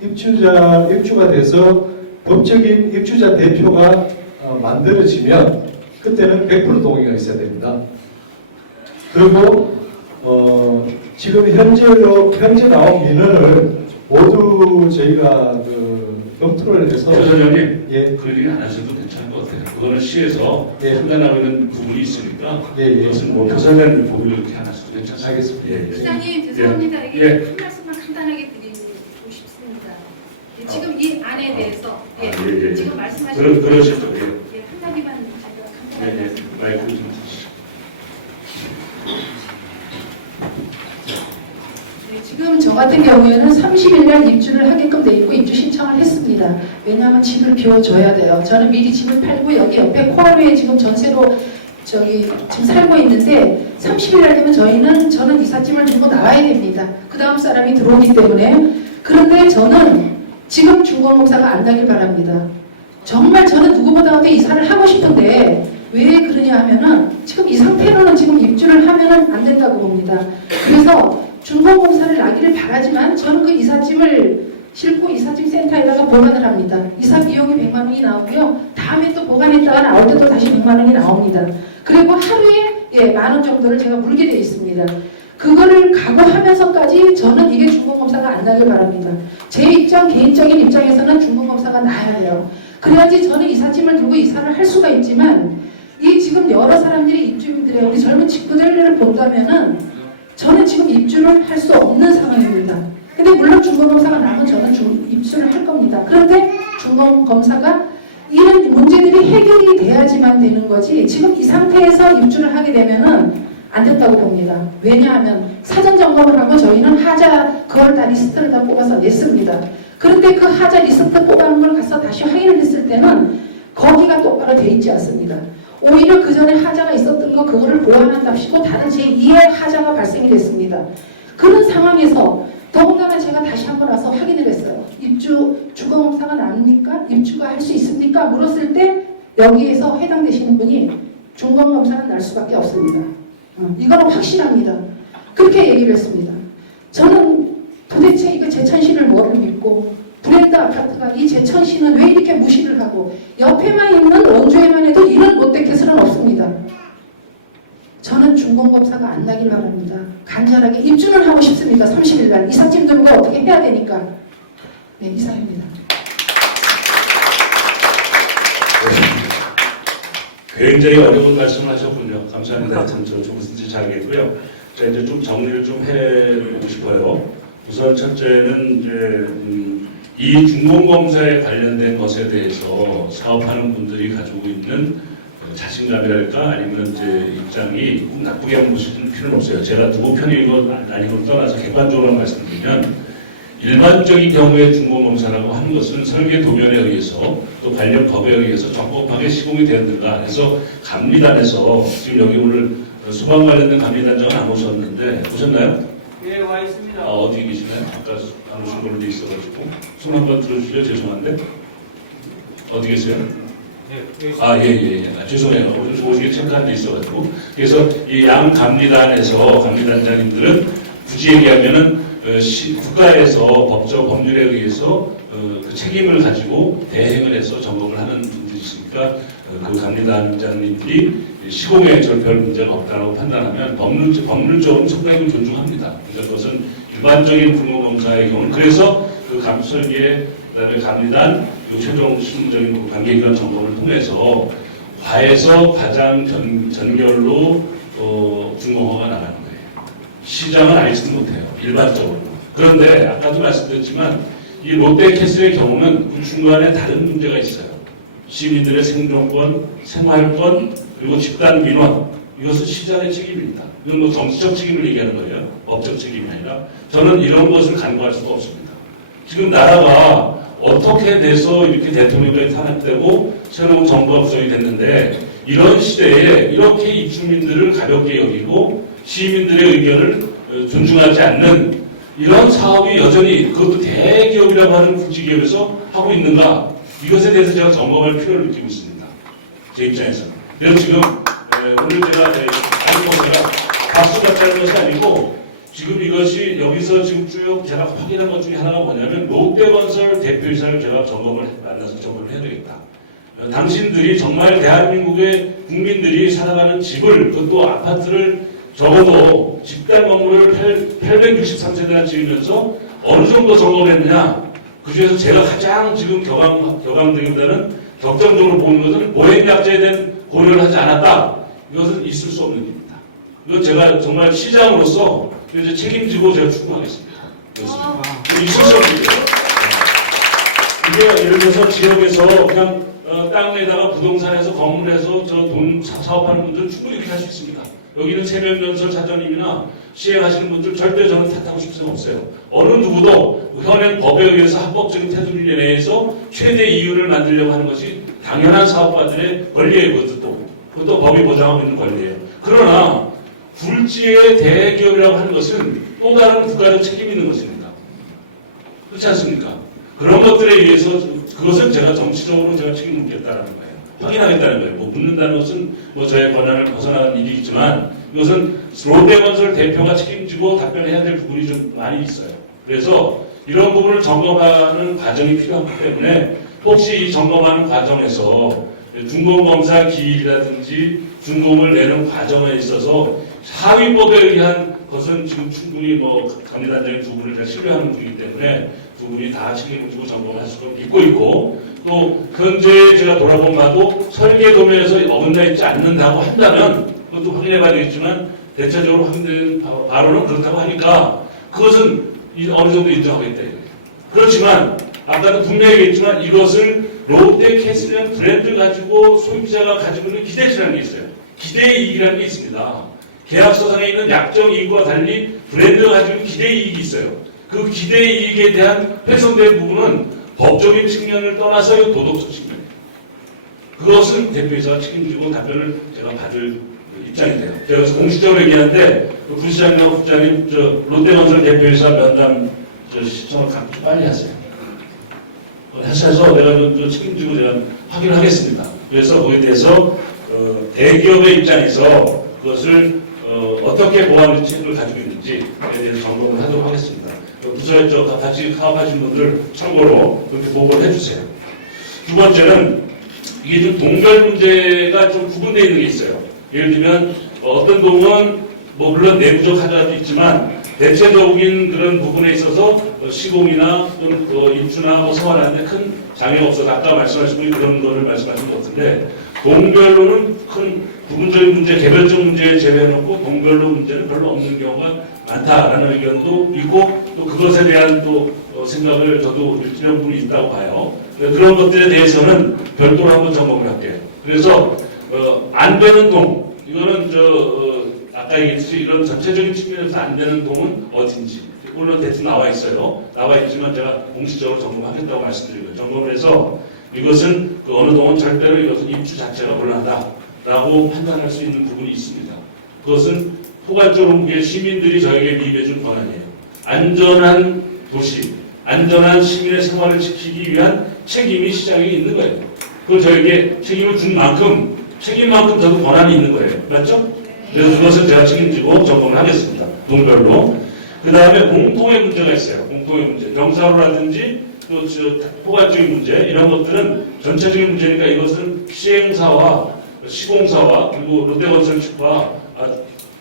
입주가 돼서 법적인 입주자 대표가 만들어지면 그때는 100% 동의가 있어야 됩니다. 그리고 지금 현재 나온 민원을 모두 저희가 검토를 해서 소장님 그 얘기 안 하셔도 괜찮을 것 같아요. 그거는 시에서 판단하고 있는 부분이 있으니까 그것은 뭐 교사님 보기로 이렇게 안 하셔도 괜찮습니다. 알겠습니다. 시장님 죄송합니다. 이게 한 말씀만 간단하게 드리고 싶습니다. 지금 이 안에 대해서 지금 말씀하신 그러시죠. 한 가지만 제가 간단하게 말씀드릴게요. 마이크 좀 주시죠. 지금 저 같은 경우에는 30일날 입주를 하게끔 돼 있고 입주 신청을 했습니다. 왜냐하면 집을 비워줘야 돼요. 저는 미리 집을 팔고 여기 옆에 코아루에 지금 전세로 지금 살고 있는데 30일날 되면 저는 이삿짐을 들고 나와야 됩니다. 그 다음 사람이 들어오기 때문에. 그런데 저는 지금 중공공사가 안 가길 바랍니다. 정말 저는 누구보다 이사를 하고 싶은데 왜 그러냐 하면은 지금 이 상태로는 지금 입주를 하면은 안 된다고 봅니다. 그래서 중공공사를 나기를 바라지만 저는 그 이삿짐을 싣고 이삿짐 센터에다가 보관을 합니다. 이사 비용이 100만 원이 나오고요. 다음에 또 보관했다가 나올 때도 다시 100만 원이 나옵니다. 그리고 하루에 10,000원 정도를 제가 물게 되어 있습니다. 그거를 각오하면서까지 저는 이게 중공검사가 안 나길 바랍니다. 제 개인적인 입장에서는 중공검사가 나야 돼요. 그래야지 저는 이삿짐을 들고 이사를 할 수가 있지만 이 지금 여러 사람들이 입주민들의 우리 젊은 친구들을 본다면은 저는 지금 입주를 할 수 없는 상황입니다. 근데 물론 중공검사가 나면 저는 입주를 할 겁니다. 그런데 중간검사가 이런 문제들이 해결이 돼야지만 되는 거지 지금 이 상태에서 입주를 하게 되면은 안 됐다고 봅니다. 왜냐하면 사전 점검을 하고 저희는 하자 그걸 다 리스트를 다 뽑아서 냈습니다. 그런데 그 하자 리스트 뽑아놓은 걸 가서 다시 확인을 했을 때는 거기가 똑바로 돼 있지 않습니다. 오히려 그 전에 하자가 있었던 거 그거를 보완한답시고 다른 제2의 하자가 발생이 됐습니다. 그런 상황에서 더군다나 제가 다시 한번 와서 확인을 했어요. 입주 주거검사가 납니까? 입주가 할 수 있습니까? 물었을 때 여기에서 해당되시는 분이 중간검사는 날 수밖에 없습니다. 이거는 확실합니다. 그렇게 얘기를 했습니다. 저는 도대체 이거 제천시를 뭐를 믿고 브랜드 아파트가 이 제천시는 왜 이렇게 무시를 하고 옆에만 있는 원주에만 해도 이런 롯데캐슬은 없습니다. 저는 중간검사가 안 나길 바랍니다. 간절하게 입주는 하고 싶습니다. 30일날 이삿짐 들고 어떻게 해야 되니까. 네, 이상입니다. 굉장히 어려운 말씀을 하셨군요. 감사합니다. 참 저 무슨지 잘 알겠고요. 자, 이제 좀 정리를 좀 해보고 싶어요. 우선 첫째는 이제 이 중공검사에 관련된 것에 대해서 사업하는 분들이 가지고 있는 자신감이랄까 아니면 이제 입장이 꼭 나쁘게 보시는 필요는 없어요. 제가 누구 편이고 아니고 떠나서 객관적으로 말씀드리면 일반적인 경우에 중공검사라고 하는 것은 설계 도면에 의해서 또 관련 법에 의해서 적법하게 시공이 되는가 해서 감리단에서 지금 여기 오늘 수방 관련된 감리단장은 안 오셨는데 오셨나요? 예, 와 있습니다. 어디 계시나요? 아까 안 오신 걸로 돼 있어가지고 손 한번 들어주실래요? 죄송한데 어디 계세요? 예. 죄송해요. 오시게 체크한 데 있어가지고 그래서 이 양 감리단에서 감리단장님들은 굳이 얘기하면은 국가에서 법적 법률에 의해서 그 책임을 가지고 대행을 해서 점검을 하는 분들이 있으니까 그 감리단장님들이 시공에 별 문제가 없다고 판단하면 법률적으로 상당히 존중합니다. 그래서 그것은 일반적인 중공검사의 경우는 그래서 그 설계 그다음에 감리단 최종 실무적인 관계기관 점검을 통해서 과에서 가장 전결로 중공허가 나가는 거예요. 시장은 알지도 못해요. 일반적으로. 그런데 아까도 말씀드렸지만 이 롯데캐슬의 경우는 그 중간에 다른 문제가 있어요. 시민들의 생존권, 생활권, 그리고 집단 민원. 이것은 시장의 책임입니다. 이건 뭐 정치적 책임을 얘기하는 거예요. 법적 책임이 아니라. 저는 이런 것을 간과할 수가 없습니다. 지금 나라가 어떻게 돼서 이렇게 대통령까지 탄압되고 새로운 정부가 구성이 됐는데 이런 시대에 이렇게 입주민들을 가볍게 여기고 시민들의 의견을 존중하지 않는 이런 사업이 여전히 그것도 대기업이라고 하는 국지기업에서 하고 있는가 이것에 대해서 제가 점검할 필요를 느끼고 있습니다. 제 입장에서. 그래서 지금 오늘 제가 박수 받자는 것이 아니고 지금 이것이 여기서 지금 쭉 제가 확인한 것 중에 하나가 뭐냐면 롯데건설 대표이사를 제가 만나서 점검을 해야 되겠다. 당신들이 정말 대한민국의 국민들이 살아가는 집을 그것도 아파트를 적어도 집단 건물을 863세대나 지으면서 어느 정도 점검했느냐. 그중에서 제가 가장 지금 격앙되기보다는 격정적으로 보는 것은 보행약자에 대한 고려를 하지 않았다. 이것은 있을 수 없는 일입니다. 이건 제가 정말 시장으로서 이제 책임지고 제가 추구하겠습니다. 그렇습니다. 있을 수 없는 일이에요. 이게 예를 들어서 지역에서 그냥 땅에다가 부동산에서 건물에서 저 돈 사업하는 분들은 충분히 그렇게 할 수 있습니다. 여기는 세면면설 사장님이나 시행하시는 분들 절대 저는 탓하고 싶은 생각 없어요. 어느 누구도 현행 법에 의해서 합법적인 테두리 내에서 최대 이윤을 만들려고 하는 것이 당연한 사업가들의 권리예요. 그것도 법이 보장하고 있는 권리예요. 그러나 굴지의 대기업이라고 하는 것은 또 다른 국가적 책임이 있는 것입니다. 그렇지 않습니까? 그런 것들에 의해서 그것은 제가 정치적으로 제가 책임을 묻겠다는 거예요. 확인하겠다는 거예요. 뭐 묻는다는 것은 뭐 저의 권한을 벗어나는 일이 있지만 이것은 롯데건설 대표가 책임지고 답변해야 될 부분이 좀 많이 있어요. 그래서 이런 부분을 점검하는 과정이 필요하기 때문에 혹시 이 점검하는 과정에서 중공검사 기일이라든지 중공을 내는 과정에 있어서 하위법에 의한 것은 지금 충분히 뭐 감리단장의 두 분을 다 신뢰하는 분이기 때문에 두 분이 다 책임을 지고 점검할 수 믿고 있고 또 현재 제가 돌아본 바도 설계 도면에서 어긋나 있지 않는다고 한다면 그것도 확인해 봐야 되겠지만 대체적으로 확인된 바로는 그렇다고 하니까 그것은 어느 정도 인정하겠다. 그렇지만 아까도 분명히 얘기했지만 이것을 롯데캐슬이라는 브랜드 가지고 소유자가 가지고 있는 기대치라는 게 있어요. 기대 이익이라는 게 있습니다. 계약서상에 있는 약정 이익과 달리 브랜드가 가지고 있는 기대 이익이 있어요. 그 기대 이익에 대한 훼손된 부분은 법적인 측면을 떠나서 도덕적 측면. 그것은 대표이사가 책임지고 답변을 제가 받을 입장이 돼요. 제가 그래서 공식적으로 얘기하는데 부시장님과 국장님 롯데건설 대표이사 면담 시청을 좀 빨리 하세요. 하셔서 내가 책임지고 제가 확인을 하겠습니다. 그래서 거기에 대해서 대기업의 입장에서 그것을 어떻게 보완 대책을 가지고 있는지에 대해서 점검을 하도록 하겠습니다. 부서에 같이 사업하신 분들 참고로 그렇게 보고를 해주세요. 두 번째는 이게 좀 동별 문제가 좀 구분되어 있는 게 있어요. 예를 들면 어떤 동은 물론 내부적 하자도 있지만 대체적인 그런 부분에 있어서 시공이나 또는 입주나 생활하는데 큰 장애가 없어서 아까 말씀하신 분이 그런 거를 말씀하신 것 같은데 동별로는 큰 부분적인 문제, 개별적 문제에 제외해놓고 동별로 문제는 별로 없는 경우가 많다라는 의견도 있고 또 그것에 대한 또 생각을 저도 일치한 부분이 있다고 봐요. 그런 것들에 대해서는 별도로 한번 점검을 할게요. 그래서 안 되는 동 이거는 아까 얘기했듯이 이런 전체적인 측면에서 안 되는 동은 어딘지 물론 대충 나와 있어요. 나와 있지만 제가 공식적으로 점검하겠다고 말씀드리고요. 점검을 해서 이것은 어느 동은 절대로 이것은 입주 자체가 곤란하다라고 판단할 수 있는 부분이 있습니다. 그것은 포괄적으로 보기에 시민들이 저에게 미입해준 권한이에요. 안전한 도시, 안전한 시민의 생활을 지키기 위한 책임이 시장에 있는 거예요. 그걸 저에게 책임을 준 만큼 책임만큼 저도 권한이 있는 거예요. 맞죠? 그래서 그것을 제가 책임지고 점검을 하겠습니다. 동별로. 그 다음에 공통의 문제가 있어요. 공통의 문제. 병사로라든지 또 포괄적인 문제 이런 것들은 전체적인 문제니까 이것은 시행사와 시공사와 그리고 롯데건설 측과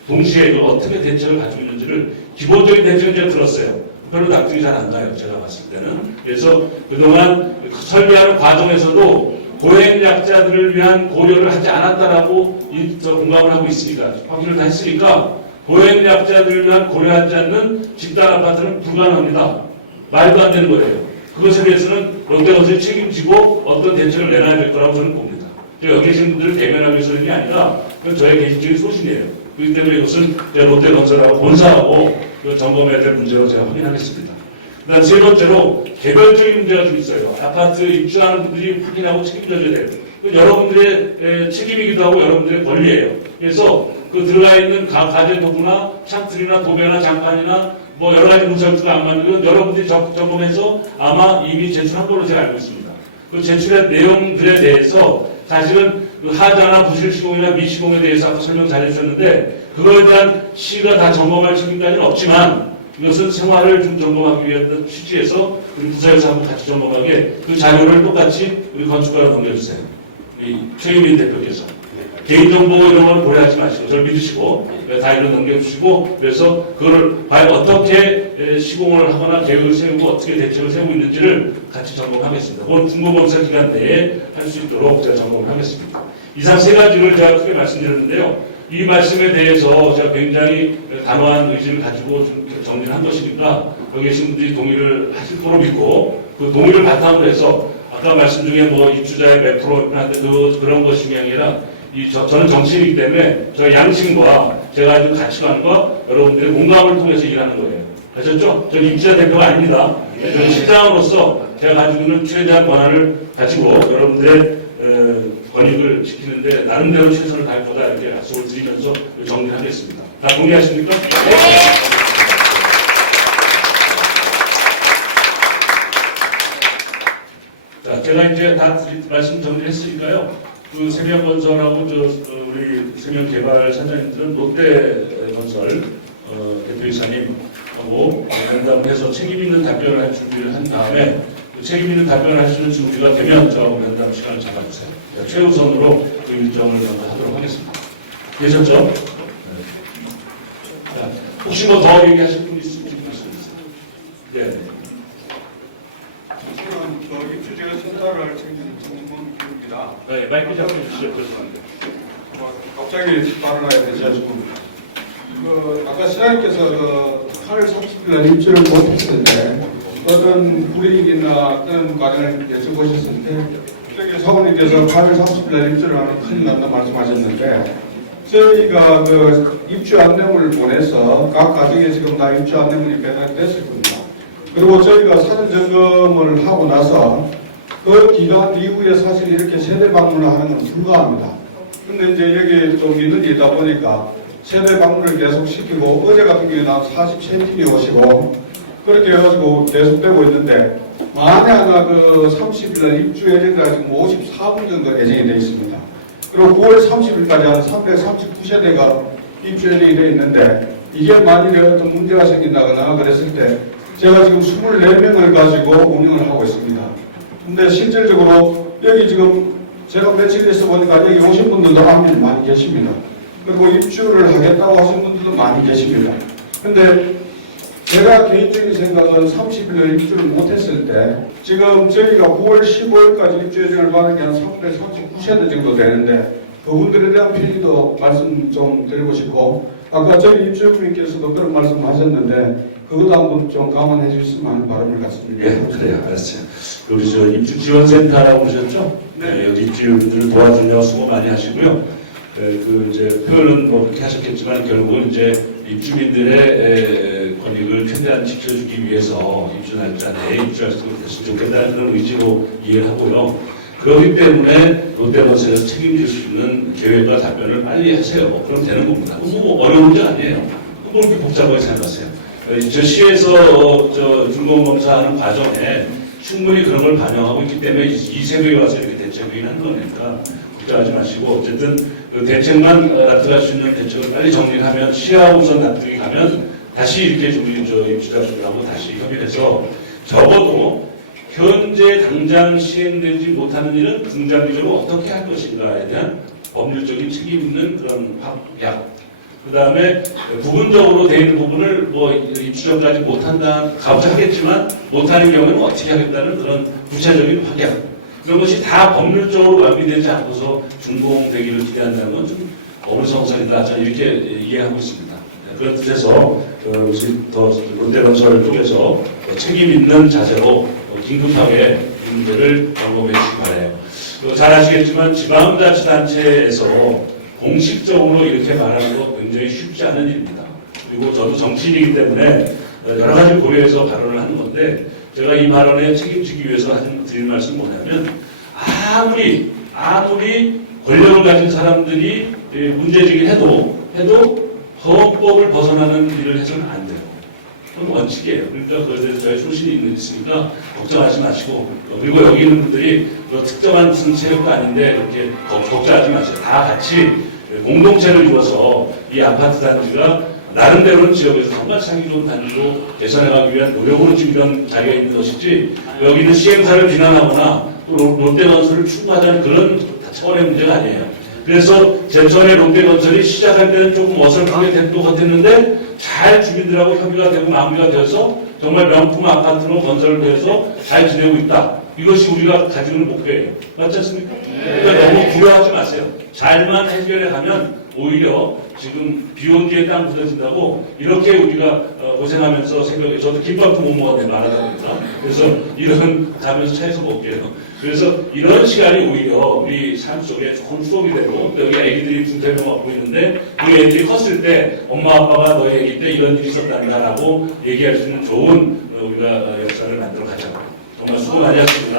동시에 이걸 어떻게 대책을 가지고 있는지를 기본적인 대책을 제가 들었어요. 별로 납득이 잘 안 가요. 제가 봤을 때는. 그래서 그동안 설계하는 과정에서도 고액약자들을 위한 고려를 하지 않았다라고 공감을 하고 있으니까 확인을 다 했으니까 고액약자들을 위한 고려하지 않는 집단 아파트는 불가능합니다. 말도 안 되는 거예요. 그것에 대해서는 롯데건설이 책임지고 어떤 대책을 내놔야 될 거라고 저는 봅니다. 여기 계신 분들을 대면하기 위해서 그런 게 아니라 그건 저의 개인적인 소신이에요. 그렇기 때문에 이것은 롯데건설하고 본사하고 점검해야 될 문제로 제가 확인하겠습니다. 그다음 세 번째로 개별적인 문제가 좀 있어요. 아파트 입주하는 분들이 확인하고 책임져줘야 돼요. 여러분들의 책임이기도 하고 여러분들의 권리예요. 그래서 그 들어가 있는 가전 도구나 창틀이나 도배나 장판이나 여러 가지 문설주가 안 맞는 건 여러분들이 점검해서 아마 이미 제출한 걸로 제가 알고 있습니다. 그 제출한 내용들에 대해서 사실은 그 하자나 부실 시공이나 미시공에 대해서 아까 설명 잘 해주셨는데 그거에 대한 시가 다 점검할 책임까지는 없지만 이것은 생활을 좀 점검하기 위한 취지에서 우리 부서에서 한번 같이 점검하게 그 자료를 똑같이 우리 건축가로 넘겨주세요. 이 최유민 대표께서. 개인정보 이런 걸 고려하지 마시고 저를 믿으시고 다 이로 넘겨주시고 그래서 그걸 과연 어떻게 시공을 하거나 계획을 세우고 어떻게 대책을 세우고 있는지를 같이 점검하겠습니다. 그건 중고검사 기간 내에 할 수 있도록 제가 점검을 하겠습니다. 이상 세 가지를 제가 크게 말씀드렸는데요. 이 말씀에 대해서 제가 굉장히 단호한 의지를 가지고 좀 정리를 한 것이니까 여기 계신 분들이 동의를 하실 거로 믿고 그 동의를 바탕으로 해서 아까 말씀 중에 입주자의 몇 프로한테 그런 것이 아니라 저는 정치인이기 때문에 저의 양심과 제가 가진 가치관과 여러분들의 공감을 통해서 일하는 거예요. 아셨죠? 저는 입주자 대표가 아닙니다. 저는 시장으로서 제가 가지고 있는 최대한 권한을 가지고 여러분들의 권익을 지키는데 나름대로 최선을 다할 거다 이렇게 약속을 드리면서 정리하겠습니다. 다 동의하십니까? 자, 제가 이제 다 말씀 정리했으니까요. 그 세명건설하고 우리 세명개발 사장님들은 롯데건설 대표이사님하고 면담을 해서 책임 있는 답변을 할 준비를 한 다음에 그 책임 있는 답변을 할 수 있는 준비가 되면 저하고 면담 시간을 잡아주세요. 최우선으로 그 일정을 먼저 하도록 하겠습니다. 되셨죠? 자, 혹시 더 얘기하실 분 있으면 말씀해주세요. 네. 저는 입주제가 센터를 할 책임입니다. 네, 마이크 잡고 주시죠. 죄송합니다. 갑자기 발언하게 되셔가지고 아까 시장님께서 8월 30일 날 입주를 못했는데 어떤 불이익이나 어떤 과정을 여쭤보셨을 때 저기 사모님께서 8월 30일 날 입주를 하면 큰일 난다 말씀하셨는데 저희가 그 입주 안내문을 보내서 각 가정에 지금 다 입주 안내문이 배달됐을 겁니다. 그리고 저희가 사전 점검을 하고 나서 그 기간 이후에 사실 이렇게 세대 방문을 하는 건 불가합니다. 근데 이제 여기 좀 있는 일이다 보니까 세대 방문을 계속 시키고 어제 같은 경우에는 40cm이 오시고 그렇게 해가지고 계속되고 있는데 만에 하나 그 30일날 입주 예정자가 지금 54분 정도 예정이 되어 있습니다. 그리고 9월 30일까지 한 339세대가 입주 예정이 되어 있는데 이게 만일에 어떤 문제가 생긴다거나 그랬을 때 제가 지금 24명을 가지고 운영을 하고 있습니다. 근데 실질적으로 여기 지금 제가 며칠 있어 보니까 여기 오신 분들도 많이 계십니다. 그리고 입주를 하겠다고 하신 분들도 많이 계십니다. 근데 제가 개인적인 생각은 30일에 입주를 못했을 때 지금 저희가 9월 15일까지 입주 예정을 받은 게 한 339세대 정도 되는데 그분들에 대한 편의도 말씀 좀 드리고 싶고 아까 저희 입주민께서도 그런 말씀 하셨는데 그것도 한번 좀 감안해 주셨으면 하는 바람을 갖습니다. 예, 그래요. 알았어요. 우리 저 입주지원센터라고 보셨죠? 네. 여기 입주민들을 도와주려고 수고 많이 하시고요. 그 이제 표현은 뭐 그렇게 하셨겠지만 결국은 이제 입주민들의 권익을 최대한 지켜주기 위해서 입주 날짜 내에 입주할 수 있으면 좋겠다는 그런 의지로 이해를 하고요. 그렇기 때문에 롯데건설에서 책임질 수 있는 계획과 답변을 빨리 하세요. 그럼 되는 겁니다. 뭐 어려운 문제 아니에요. 뭐 그렇게 복잡하게 생각하세요. 저 시에서 준공검사하는 과정에 충분히 그런 걸 반영하고 있기 때문에 이 새벽에 와서 이렇게 대책이 한 거니까 걱정하지 마시고 어쨌든 그 대책만 납득할 수 있는 대책을 빨리 정리하면 시하고 우선 납득이 가면 다시 이렇게 입주자들하고 다시 협의해서 적어도 현재 당장 시행되지 못하는 일은 중장기적으로 어떻게 할 것인가에 대한 법률적인 책임 있는 그런 확약. 그 다음에 부분적으로 되어 있는 부분을 뭐 입주 전까지 못한다, 가급적 하겠지만 못하는 경우에는 어떻게 하겠다는 그런 구체적인 확약. 이런 것이 다 법률적으로 완비되지 않고서 준공되기를 기대한다는 건 좀 어불성설이다. 저는 이렇게 이해하고 있습니다. 그런 뜻에서 롯데건설 쪽에서 책임 있는 자세로 긴급하게 이 문제를 점검해 주시기 바라요. 잘 아시겠지만 지방자치단체에서 공식적으로 이렇게 말하는 거 굉장히 쉽지 않은 일입니다. 그리고 저도 정치인이기 때문에 여러 가지 고려해서 발언을 하는 건데 제가 이 발언에 책임지기 위해서 드리는 말씀은 뭐냐면 아무리 권력을 가진 사람들이 문제제기를 해도 헌법을 벗어나는 일을 해서는 안 돼요. 그건 원칙이에요. 그러니까 그에 대해서 저희 소신이 있으니까 걱정하지 마시고 그리고 여기 있는 분들이 특정한 무슨 세력도 아닌데 이렇게 걱정하지 마세요. 다 같이 공동체를 이루어서 이 아파트 단지가 나름대로는 지역에서 정말 살기 좋은 단지로 개선해가기 위한 노력으로 지금 이런 자리가 있는 것이지 여기는 시행사를 비난하거나 또 롯데건설을 추구하자는 그런 차원의 문제가 아니에요. 그래서 제천의 롯데건설이 시작할 때는 조금 어설프게 될 것 같았는데 잘 주민들하고 협의가 되고 마무리가 되어서 정말 명품 아파트로 건설돼서 잘 지내고 있다. 이것이 우리가 가지고 있는 목표예요. 맞지 않습니까? 그러니까 너무 두려워하지 마세요. 잘만 해결해 가면 오히려 지금 비온 뒤에 땅 부서진다고 이렇게 우리가 고생하면서 새벽에 저도 김밥도 못 먹었는데 말하다 보니까 그래서 이런 가면서 차에서 먹게요. 그래서 이런 시간이 오히려 우리 삶 속에 좋은 추억이 되고 여기 애기들이 두세 명 갖고 있는데 우리 애들이 컸을 때 엄마 아빠가 너희 애기 때 이런 일이 있었단다라고 얘기할 수 있는 좋은 우리가 역사를 만들어 가자고 정말 수고 많이 하셨습니다.